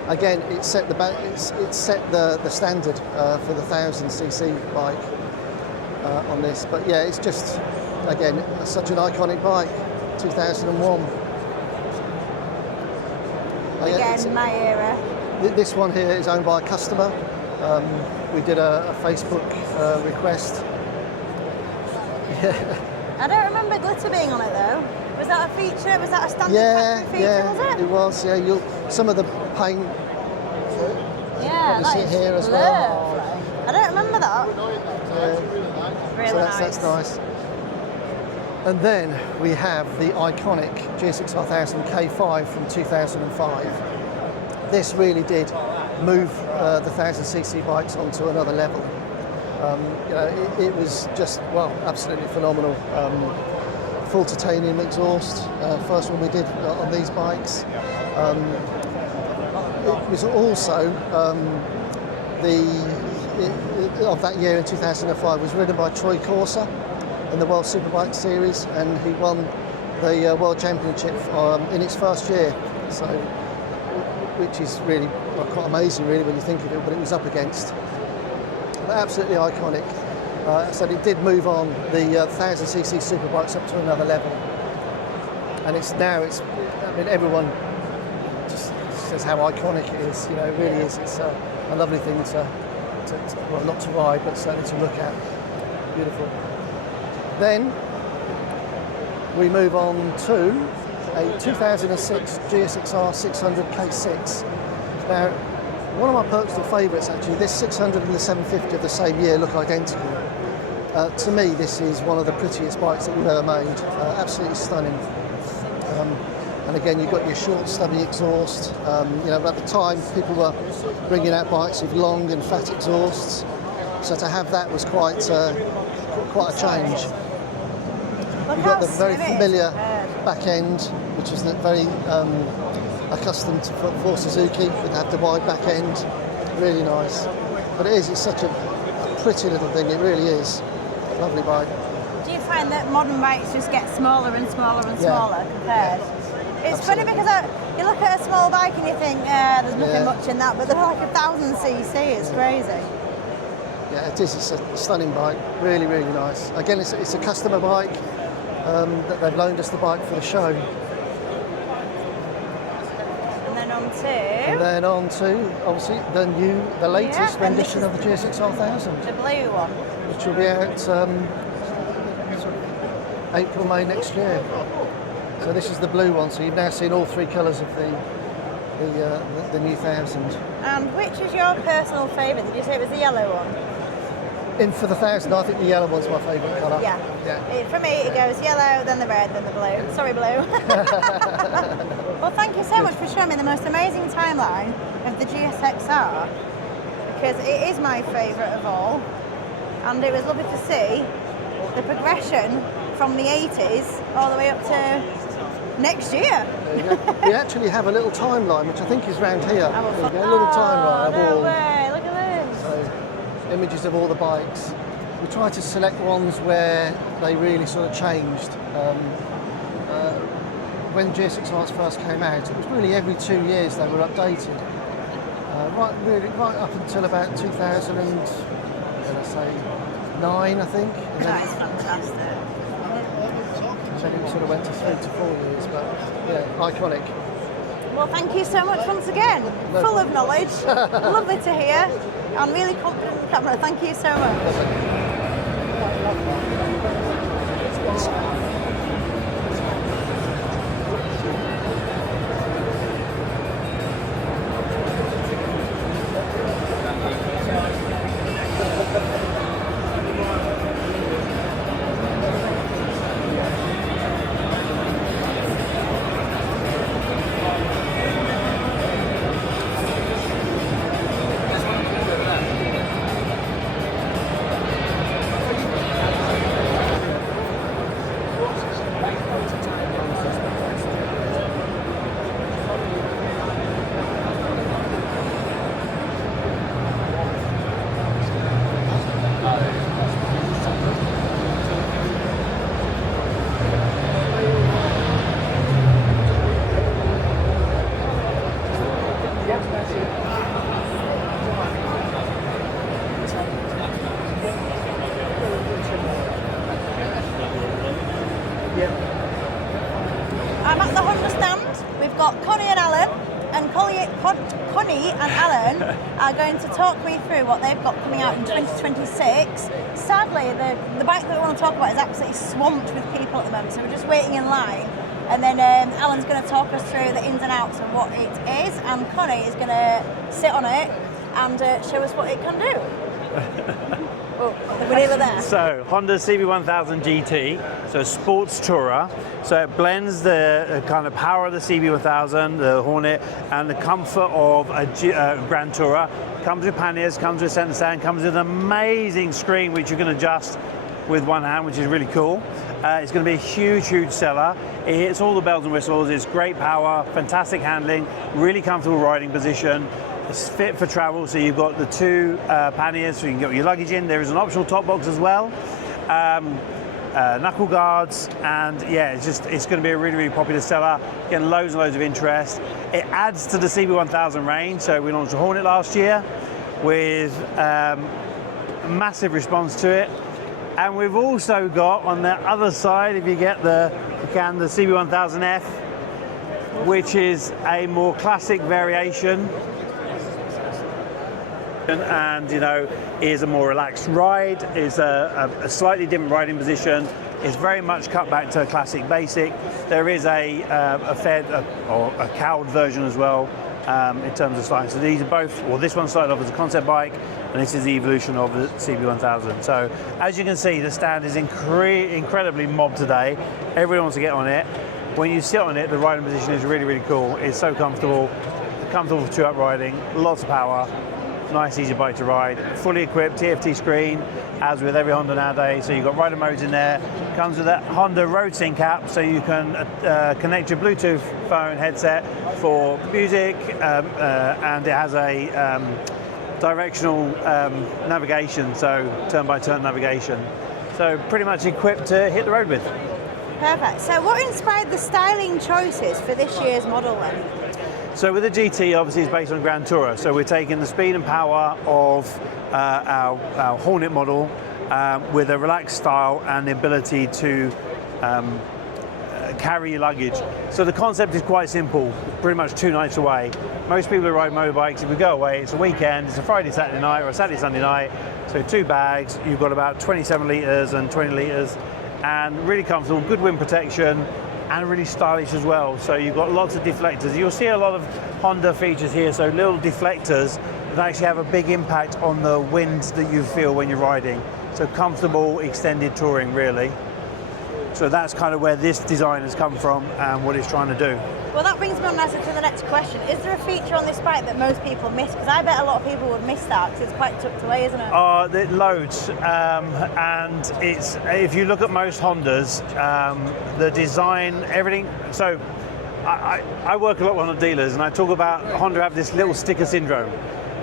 again, it set the standard for the 1000cc bike on this. But yeah, it's just again such an iconic bike. 2001. Again, my era. This one here is owned by a customer. We did a Facebook request. Yeah. I don't remember glitter being on it though. Was that a feature? Was that a standard factory feature? Was it? It was. Yeah, some of the paint. Yeah, you that see is here as lovely. well. I don't remember that. Yeah. Really So nice. that's nice. And then we have the iconic GSX-R 1000 K5 from 2005. This really did move the 1000cc bikes onto another level. It was just, well, absolutely phenomenal. Full titanium exhaust, first one we did on these bikes. It was also of that year in 2005 was ridden by Troy Corsa in the World Superbike Series, and he won the World Championship in its first year. So, which is really quite amazing, really, when you think of it. But it was up against, but absolutely iconic. So it did move on the 1000cc superbikes up to another level, and everyone just says how iconic it is. It really is. It's a lovely thing well, not to ride, but certainly to look at. Beautiful. Then we move on to a 2006 GSX-R 600 K6. Now, one of my personal favourites actually, this 600 and the 750 of the same year look identical. To me, this is one of the prettiest bikes that we've ever made. Absolutely stunning. And again, you've got your short, stubby exhaust. At the time, people were bringing out bikes with long and fat exhausts. So to have that was quite a change. You've got the very familiar back end, which is very accustomed for Suzuki, with the wide back end. Really nice. But it's such a pretty little thing, it really is. Lovely bike. Do you find that modern bikes just get smaller and smaller and smaller compared? It's funny because you look at a small bike and you think, there's nothing much in that, but they're like 1000cc, it's crazy. Yeah, it is. It's a stunning bike. Really, really nice. Again, it's a customer bike that they've loaned us the bike for the show. And then on to obviously the latest rendition of the GSX-R 1000. the blue one. Which will be out April, May next year. So this is the blue one. So you've now seen all three colours of the new 1000. And which is your personal favourite? Did you say it was the yellow one? For the 1000, I think the yellow one's my favourite colour. Yeah. For me, it goes yellow, then the red, then the blue. Sorry, blue. Well, thank you so much for showing me the most amazing timeline of the GSX-R, because it is my favourite of all, and it was lovely to see the progression from the 80s all the way up to next year. We actually have a little timeline, which I think is round here. I will There you go, a little timeline of no all way, look at this. images of all the bikes. We try to select ones where they really sort of changed. When GSX-Rs first came out, it was really every 2 years they were updated. Right up until about 2009, I think. And That is fantastic. then it sort of went to 3 to 4 years, but yeah, iconic. Well, thank you so much once again. Full of knowledge. Lovely to hear. I'm really confident in the camera. Thank you so much. I'm at the Honda stand. We've got Connie and Alan, and Connie and Alan are going to talk me through what they've got coming out in 2026. Sadly, the bike that we want to talk about is absolutely swamped with people at the moment, so we're just waiting in line. And then Alan's going to talk us through the ins and outs of what it is, and Connie is going to sit on it and show us what it can do. We're over there. So, Honda CB1000 GT, so sports tourer. So it blends the kind of power of the CB1000, the Hornet, and the comfort of a Grand Tourer. Comes with panniers, comes with center stand, comes with an amazing screen which you can adjust with one hand, which is really cool. It's going to be a huge, huge seller. It hits all the bells and whistles. It's great power, fantastic handling, really comfortable riding position. It's fit for travel, so you've got the two panniers so you can get your luggage in. There is an optional top box as well, knuckle guards, and yeah, it's going to be a really, really popular seller, getting loads and loads of interest. It adds to the CB1000 range, so we launched a Hornet last year with a massive response to it. And we've also got on the other side, if you get the CB1000F, which is a more classic variation. And you know, is a more relaxed ride, is a slightly different riding position, is very much cut back to a classic basic. There is a fed or a cowed version as well in terms of styling. So these are both, well, this one started off as a concept bike, and this is the evolution of the CB1000. So as you can see, the stand is incredibly mobbed today. Everyone wants to get on it. When you sit on it, the riding position is really, really cool. It's so comfortable for two-up riding, lots of power. Nice, easy bike to ride. Fully equipped TFT screen, as with every Honda nowadays. So you've got rider modes in there. Comes with that Honda Road Sync app, so you can connect your Bluetooth phone headset for music, and it has a directional navigation, so turn-by-turn navigation. So pretty much equipped to hit the road with. Perfect. So what inspired the styling choices for this year's model then? So with the GT, obviously, it's based on Grand Tourer. So we're taking the speed and power of our Hornet model with a relaxed style and the ability to carry your luggage. So the concept is quite simple, pretty much 2 nights away. Most people who ride motorbikes, if we go away, it's a weekend, it's a Friday, Saturday night, or a Saturday, Sunday night. So 2 bags, you've got about 27 litres and 20 litres, and really comfortable, good wind protection, and really stylish as well. So you've got lots of deflectors. You'll see a lot of Honda features here, so little deflectors that actually have a big impact on the wind that you feel when you're riding. So comfortable, extended touring, really. So that's kind of where this design has come from and what it's trying to do. Well, that brings me on nicely to the next question. Is there a feature on this bike that most people miss? Because I bet a lot of people would miss that because it's quite tucked away, isn't it? Loads, and it's, if you look at most Hondas, the design, everything. So I work a lot with Honda dealers, and I talk about Honda have this little sticker syndrome.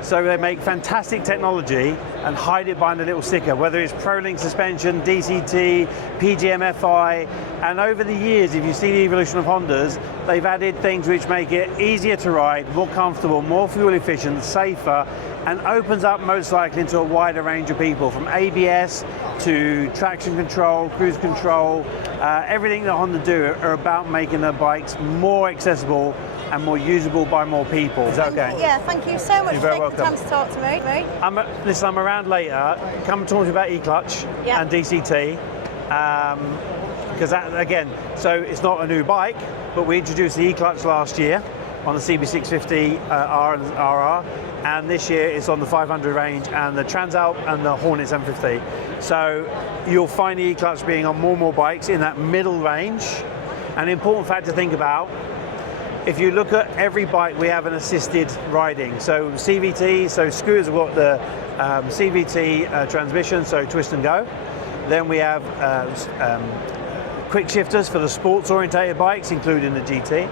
So they make fantastic technology and hide it behind a little sticker, whether it's ProLink suspension, DCT, PGM-FI, and over the years, if you see the evolution of Hondas, they've added things which make it easier to ride, more comfortable, more fuel efficient, safer, and opens up motorcycling to a wider range of people, from ABS to traction control, cruise control. Everything that Honda do are about making their bikes more accessible and more usable by more people. Is that okay? Yeah, thank you so much for taking the time to talk to me. Listen, I'm around later. Come and talk to me about E-Clutch and DCT. Because that, again, so it's not a new bike, but we introduced the E-Clutch last year on the CB650 R and RR, and this year it's on the 500 range and the Transalp and the Hornet 750. So you'll find the E-Clutch being on more and more bikes in that middle range. An important fact to think about, if you look at every bike, we have an assisted riding. So CVT, so scooters have got the CVT transmission, so twist and go. Then we have quick shifters for the sports orientated bikes, including the GT.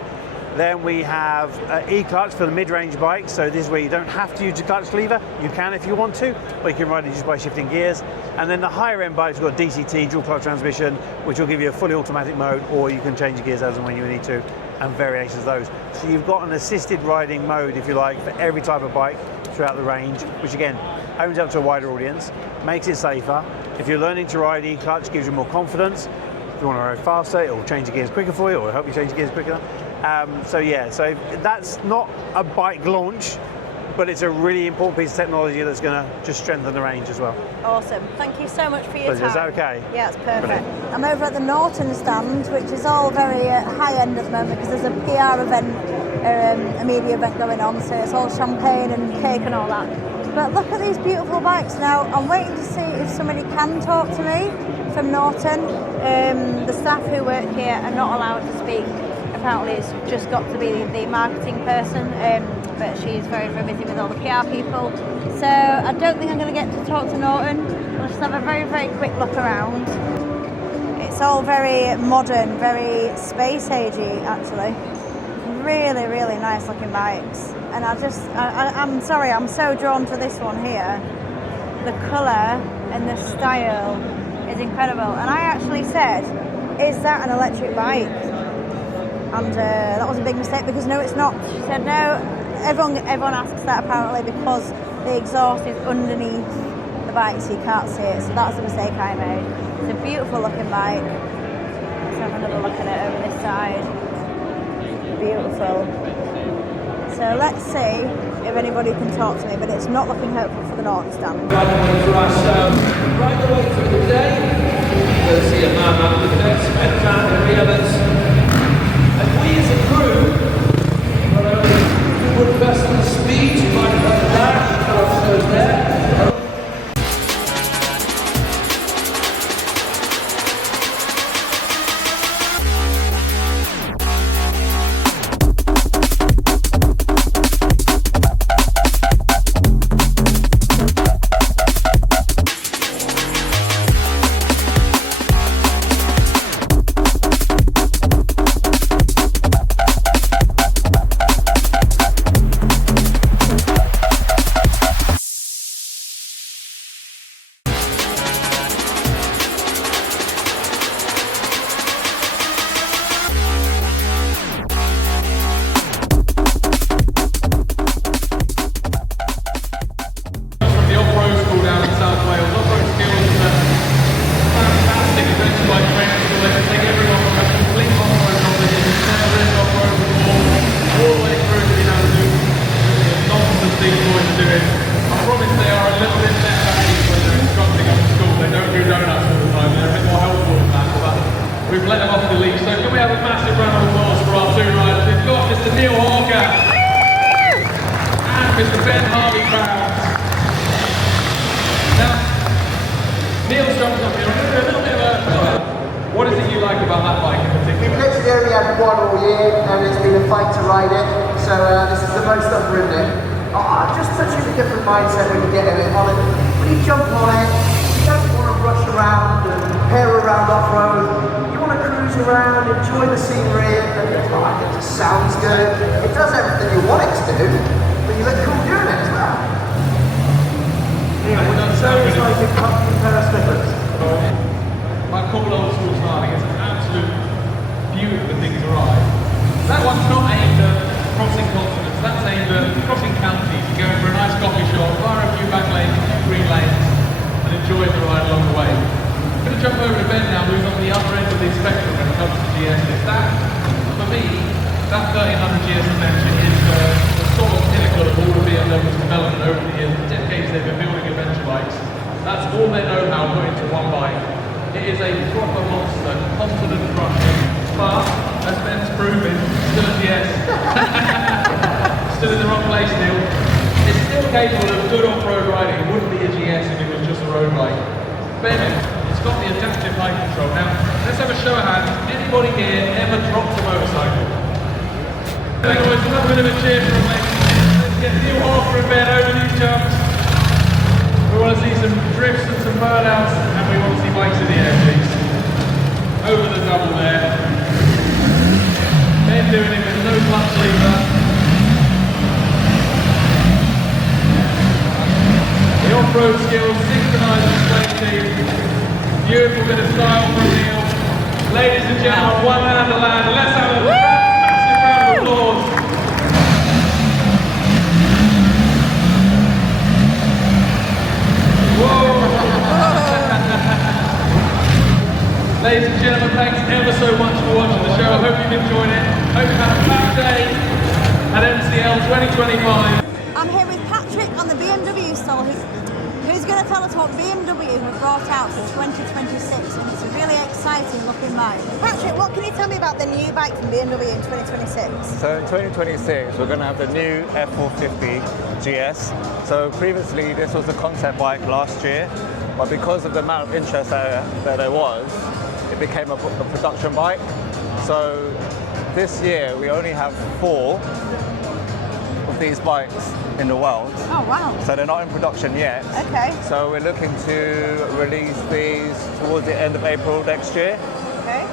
Then we have E-Clutch for the mid-range bikes, so this is where you don't have to use the clutch lever. You can if you want to, or you can ride it just by shifting gears. And then the higher end bikes have got DCT, dual clutch transmission, which will give you a fully automatic mode, or you can change the gears as and when you need to, and variations of those. So you've got an assisted riding mode, if you like, for every type of bike throughout the range, which again, opens up to a wider audience, makes it safer. If you're learning to ride E-Clutch, gives you more confidence. If you want to ride faster, it will change the gears quicker for you, or help you change the gears quicker. So that's not a bike launch, but it's a really important piece of technology that's going to just strengthen the range as well. Awesome. Thank you so much for your time. Is that okay? Yeah, it's perfect. Brilliant. I'm over at the Norton stand, which is all very high end at the moment because there's a PR event, a media event going on, so it's all champagne and cake and all that. But look at these beautiful bikes. Now, I'm waiting to see if somebody can talk to me from Norton. The staff who work here are not allowed to speak. Apparently it's just got to be the marketing person, but she's very, very busy with all the PR people. So I don't think I'm going to get to talk to Norton. We'll just have a very, very quick look around. It's all very modern, very space agey actually. Really, really nice looking bikes. And I'm sorry, I'm so drawn to this one here. The colour and the style is incredible. And I actually said, is that an electric bike? And that was a big mistake because no, it's not. She said no. Everyone asks that apparently because the exhaust is underneath the bike, so you can't see it. So that's the mistake I made. It's a beautiful looking bike. Let's have another look at it over this side. Beautiful. So let's see if anybody can talk to me, but it's not looking hopeful for the Norton stand. Right away through the day, we'll see a man up with the spent time and realize. And we as a crew, not only would best on the speed, you might have heard that, also there. What is it you like about that bike in particular? We've literally only had one all year, and it's been a fight to ride it. So this is the most I've ridden it. Just such a different mindset when you get in it. When you jump on it, you don't want to rush around and pair around off-road. You want to cruise around, enjoy the scenery, and it just sounds good. It does everything you want it to do, but you look cool doing it as well. So it's like a pair of slippers. My cool old school styling is an absolute beauty of the thing to ride. That one's not aimed at crossing continents, that's aimed at crossing counties, going for a nice coffee shop, fire a few back lanes, a few green lanes, and enjoying the ride along the way. I'm going to jump over to Ben now, who's on the other end of the spectrum when it comes to GSs. That, for me, that 1300 GS adventure is the sort of pinnacle of all of BMW's development over the years, the decades they've been building adventure bikes. That's all their know-how put into one bike. It is a proper monster, confident crushing, but, as Ben's proven, still a GS. Still in the wrong place still. It's still capable of good off-road riding. It wouldn't be a GS if it was just a road bike. Ben, it's got the adaptive height control. Now, let's have a show of hands. Anybody here ever dropped a motorcycle? Thank you, another bit of a cheer for him, ladies. Let's get Neil Harper and Ben over these jumps. We want to see some drifts and some burnouts, and we want to see bikes in the air, please. Over the double there. Ben doing it with no clutch lever. The off-road skills, synchronised display team. Beautiful bit of style from Neil. Ladies and gentlemen, one hand to land. Let's have a massive round of applause. Ladies and gentlemen, thanks ever so much for watching the show. I hope you've enjoyed it. Hope you have a fab day at MCL 2025. I'm here with Patrick on the BMW stall, who's going to tell us what BMW have brought out for 2026, and it's a really exciting looking bike. Patrick, what can you tell me about the new bike from BMW in 2026? So in 2026, we're going to have the new F450 GS. So previously, this was a concept bike last year, but because of the amount of interest that there was, it became a production bike. So this year, we only have 4 of these bikes in the world. Oh wow. So they're not in production yet. Okay. So we're looking to release these towards the end of April next year. Okay.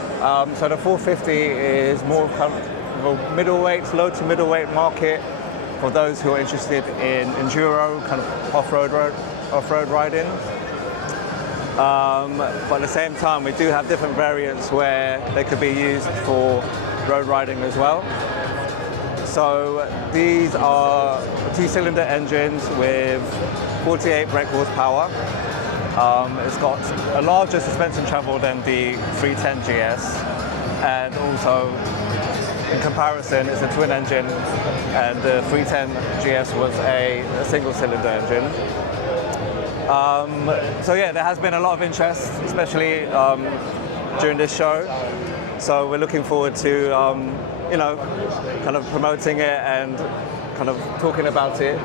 So the 450 is more kind of a middleweight, low to middleweight market for those who are interested in enduro, kind of off-road riding. But at the same time, we do have different variants where they could be used for road riding as well. So these are 2-cylinder engines with 48 brake horsepower. It's got a larger suspension travel than the 310 GS, and also in comparison, it's a twin engine, and the 310 GS was a single-cylinder engine. So yeah, there has been a lot of interest, especially during this show. So we're looking forward to, kind of promoting it and kind of talking about it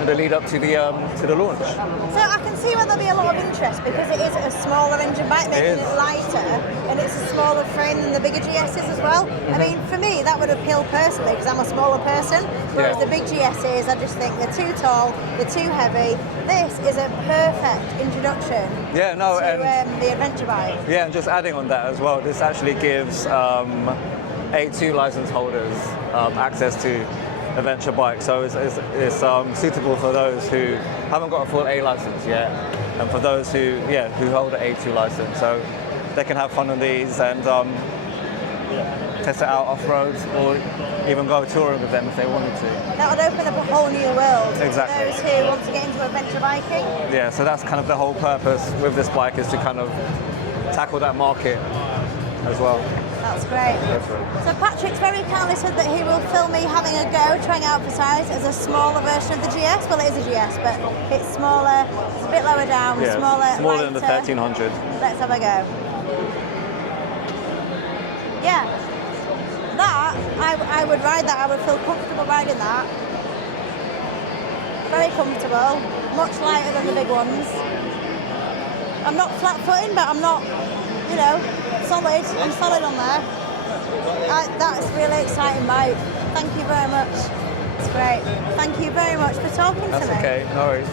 in the lead up to the launch. So I can see why there'll be a lot of interest because it is a smaller engine bike, making it lighter, and it's a smaller frame than the bigger GSs as well. I mean, for me, that would appeal personally because I'm a smaller person, whereas the big GSs, I just think they're too tall, they're too heavy. This is a perfect introduction to the adventure bike. Yeah, and just adding on that as well, this actually gives A2 license holders access to adventure bike, so it's suitable for those who haven't got a full A license yet, and for those who hold an A2 license, so they can have fun on these and test it out off-road or even go touring with them if they wanted to. That would open up a whole new world Exactly. for those who want to get into adventure biking. Yeah, so that's kind of the whole purpose with this bike, is to kind of tackle that market as well. That's great. So Patrick's very kindly said that he will film me having a go, trying out for size as a smaller version of the GS. Well, it is a GS, but it's smaller, it's a bit lower down, smaller than the 1300. Let's have a go. Yeah, that, I would ride that, I would feel comfortable riding that. Very comfortable, much lighter than the big ones. I'm not flat-footing, but I'm not, solid. I'm solid on there. That's a really exciting bike. Thank you very much. It's great. Thank you very much for talking to me. That's okay, no worries.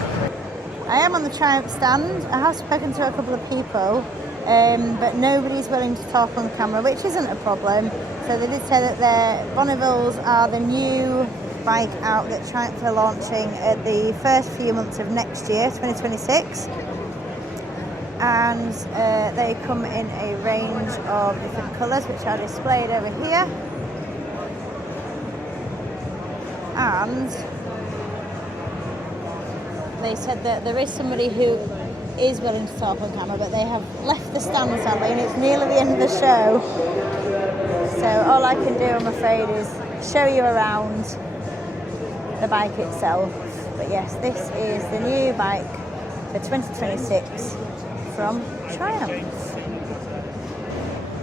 I am on the Triumph stand. I have spoken to a couple of people, but nobody's willing to talk on camera, which isn't a problem. So they did say that their Bonnevilles are the new bike out that Triumph are launching at the first few months of next year, 2026. And they come in a range of different colours, which are displayed over here. And they said that there is somebody who is willing to talk on camera, but they have left the stand sadly, and it's nearly the end of the show. So all I can do, I'm afraid, is show you around the bike itself. But yes, this is the new bike for 2026 from Triumph.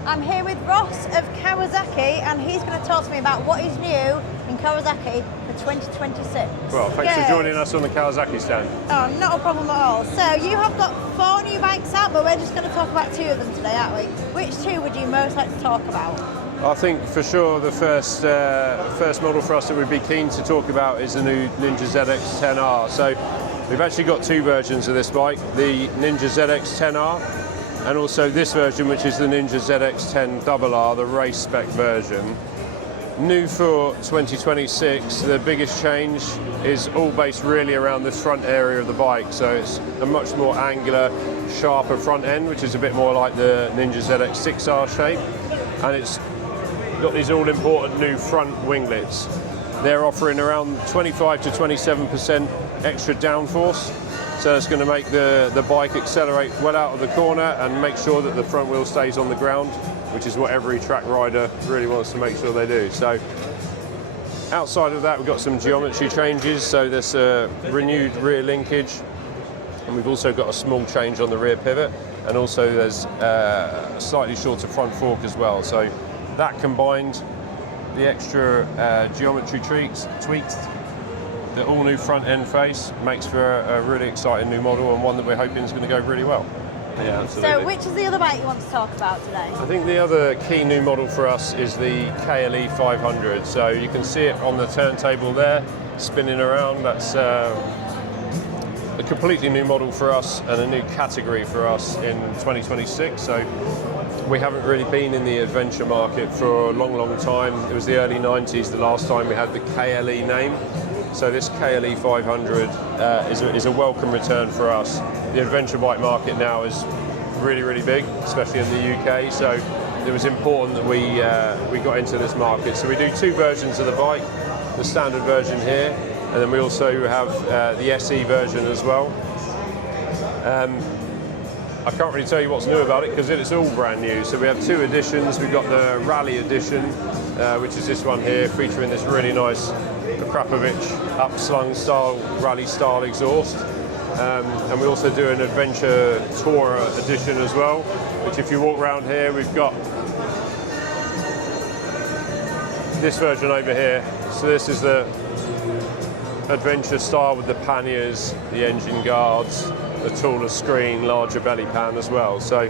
I'm here with Ross of Kawasaki, and he's going to talk to me about what is new in Kawasaki for 2026. Well, thanks for joining us on the Kawasaki stand. Oh, not a problem at all. So you have got 4 new bikes out, but we're just going to talk about 2 of them today, aren't we? Which 2 would you most like to talk about? I think for sure the first model for us that we'd be keen to talk about is the new Ninja ZX 10R. So we've actually got 2 versions of this bike, the Ninja ZX 10R and also this version, which is the Ninja ZX 10RR, the race spec version. New for 2026, the biggest change is all based really around the front area of the bike. So it's a much more angular, sharper front end, which is a bit more like the Ninja ZX 6R shape. And it's got these all-important new front winglets. They're offering around 25 to 27% extra downforce. So it's going to make the bike accelerate well out of the corner and make sure that the front wheel stays on the ground, which is what every track rider really wants to make sure they do. So outside of that, we've got some geometry changes. So there's a renewed rear linkage, and we've also got a small change on the rear pivot, and also there's a slightly shorter front fork as well. So that combined, the extra geometry tweaks, the all new front end face makes for a really exciting new model, and one that we're hoping is going to go really well. Yeah, absolutely. So which is the other bike you want to talk about today? I think the other key new model for us is the KLE 500. So you can see it on the turntable there, spinning around. That's a completely new model for us and a new category for us in 2026. So we haven't really been in the adventure market for a long, long time. It was the early 90s the last time we had the KLE name. So this KLE 500 is a welcome return for us. The adventure bike market now is really, really big, especially in the UK. So it was important that we got into this market. So we do 2 versions of the bike, the standard version here, and then we also have the SE version as well. I can't really tell you what's new about it because it's all brand new. So we have 2 editions. We've got the Rally edition, which is this one here, featuring this really nice Krapovich upslung style, rally style exhaust. And we also do an Adventure Tourer edition as well, which if you walk around here, we've got this version over here. So this is the Adventure style with the panniers, the engine guards, the taller screen, larger belly pan as well. So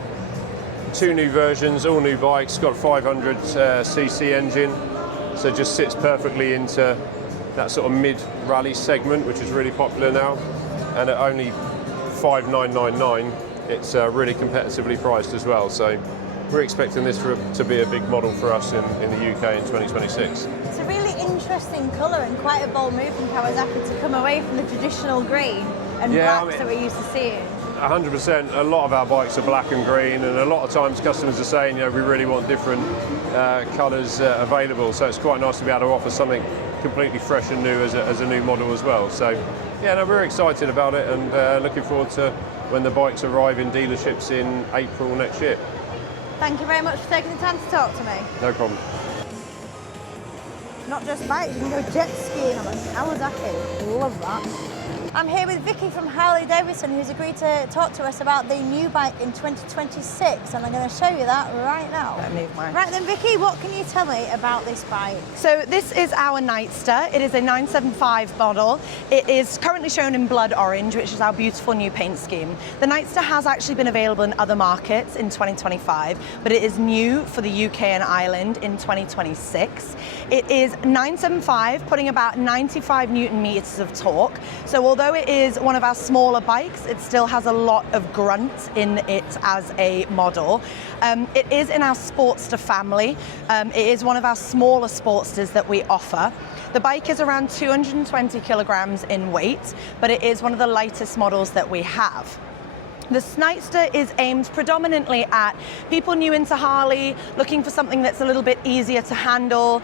2 new versions, all new bikes, got a 500cc engine, so it just sits perfectly into that sort of mid-rally segment, which is really popular now. And at only $5,999, it's really competitively priced as well. So we're expecting this to be a big model for us in the UK in 2026. It's a really interesting colour and quite a bold move from Kawasaki to come away from the traditional green and blacks that we're used to seeing. 100%. A lot of our bikes are black and green, and a lot of times customers are saying, we really want different colours available. So it's quite nice to be able to offer something completely fresh and new as a new model as well. So yeah, no, we're excited about it, and looking forward to when the bikes arrive in dealerships in April next year. Thank you very much for taking the time to talk to me. No problem. Not just bikes, you can go jet skiing on a Kawasaki. Love that. I'm here with Vicky from Harley Davidson, who's agreed to talk to us about the new bike in 2026, and I'm going to show you that right now. Right then, Vicky, what can you tell me about this bike? So this is our Nightster. It is a 975 model. It is currently shown in blood orange, which is our beautiful new paint scheme. The Nightster has actually been available in other markets in 2025, but it is new for the UK and Ireland in 2026. It is 975, putting about 95 Newton meters of torque. So although it is one of our smaller bikes, it still has a lot of grunt in it as a model. It is in our Sportster family. It is one of our smaller Sportsters that we offer. The bike is around 220 kilograms in weight, but it is one of the lightest models that we have. The Nightster is aimed predominantly at people new into Harley, looking for something that's a little bit easier to handle,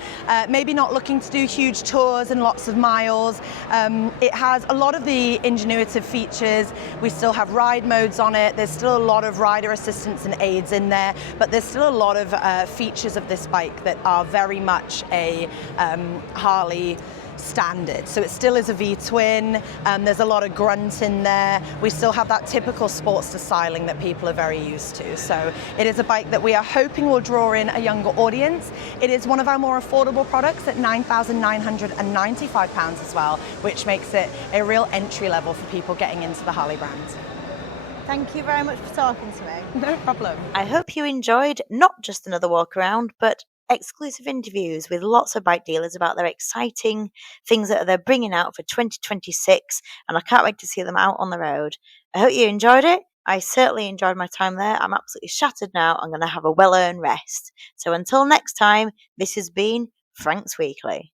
maybe not looking to do huge tours and lots of miles. It has a lot of the ingenuitive features. We still have ride modes on it. There's still a lot of rider assistance and aids in there, but there's still a lot of features of this bike that are very much a Harley standard. So it still is a V-twin, there's a lot of grunt in there. We still have that typical Sportster styling that people are very used to. So it is a bike that we are hoping will draw in a younger audience. It is one of our more affordable products at £9,995 as well, which makes it a real entry level for people getting into the Harley brand. Thank you very much for talking to me. No problem. I hope you enjoyed not just another walk around, but exclusive interviews with lots of bike dealers about their exciting things that they're bringing out for 2026, and I can't wait to see them out on the road. I hope you enjoyed it. I certainly enjoyed my time there. I'm absolutely shattered now. I'm going to have a well-earned rest. So until next time, this has been Frank's Weekly.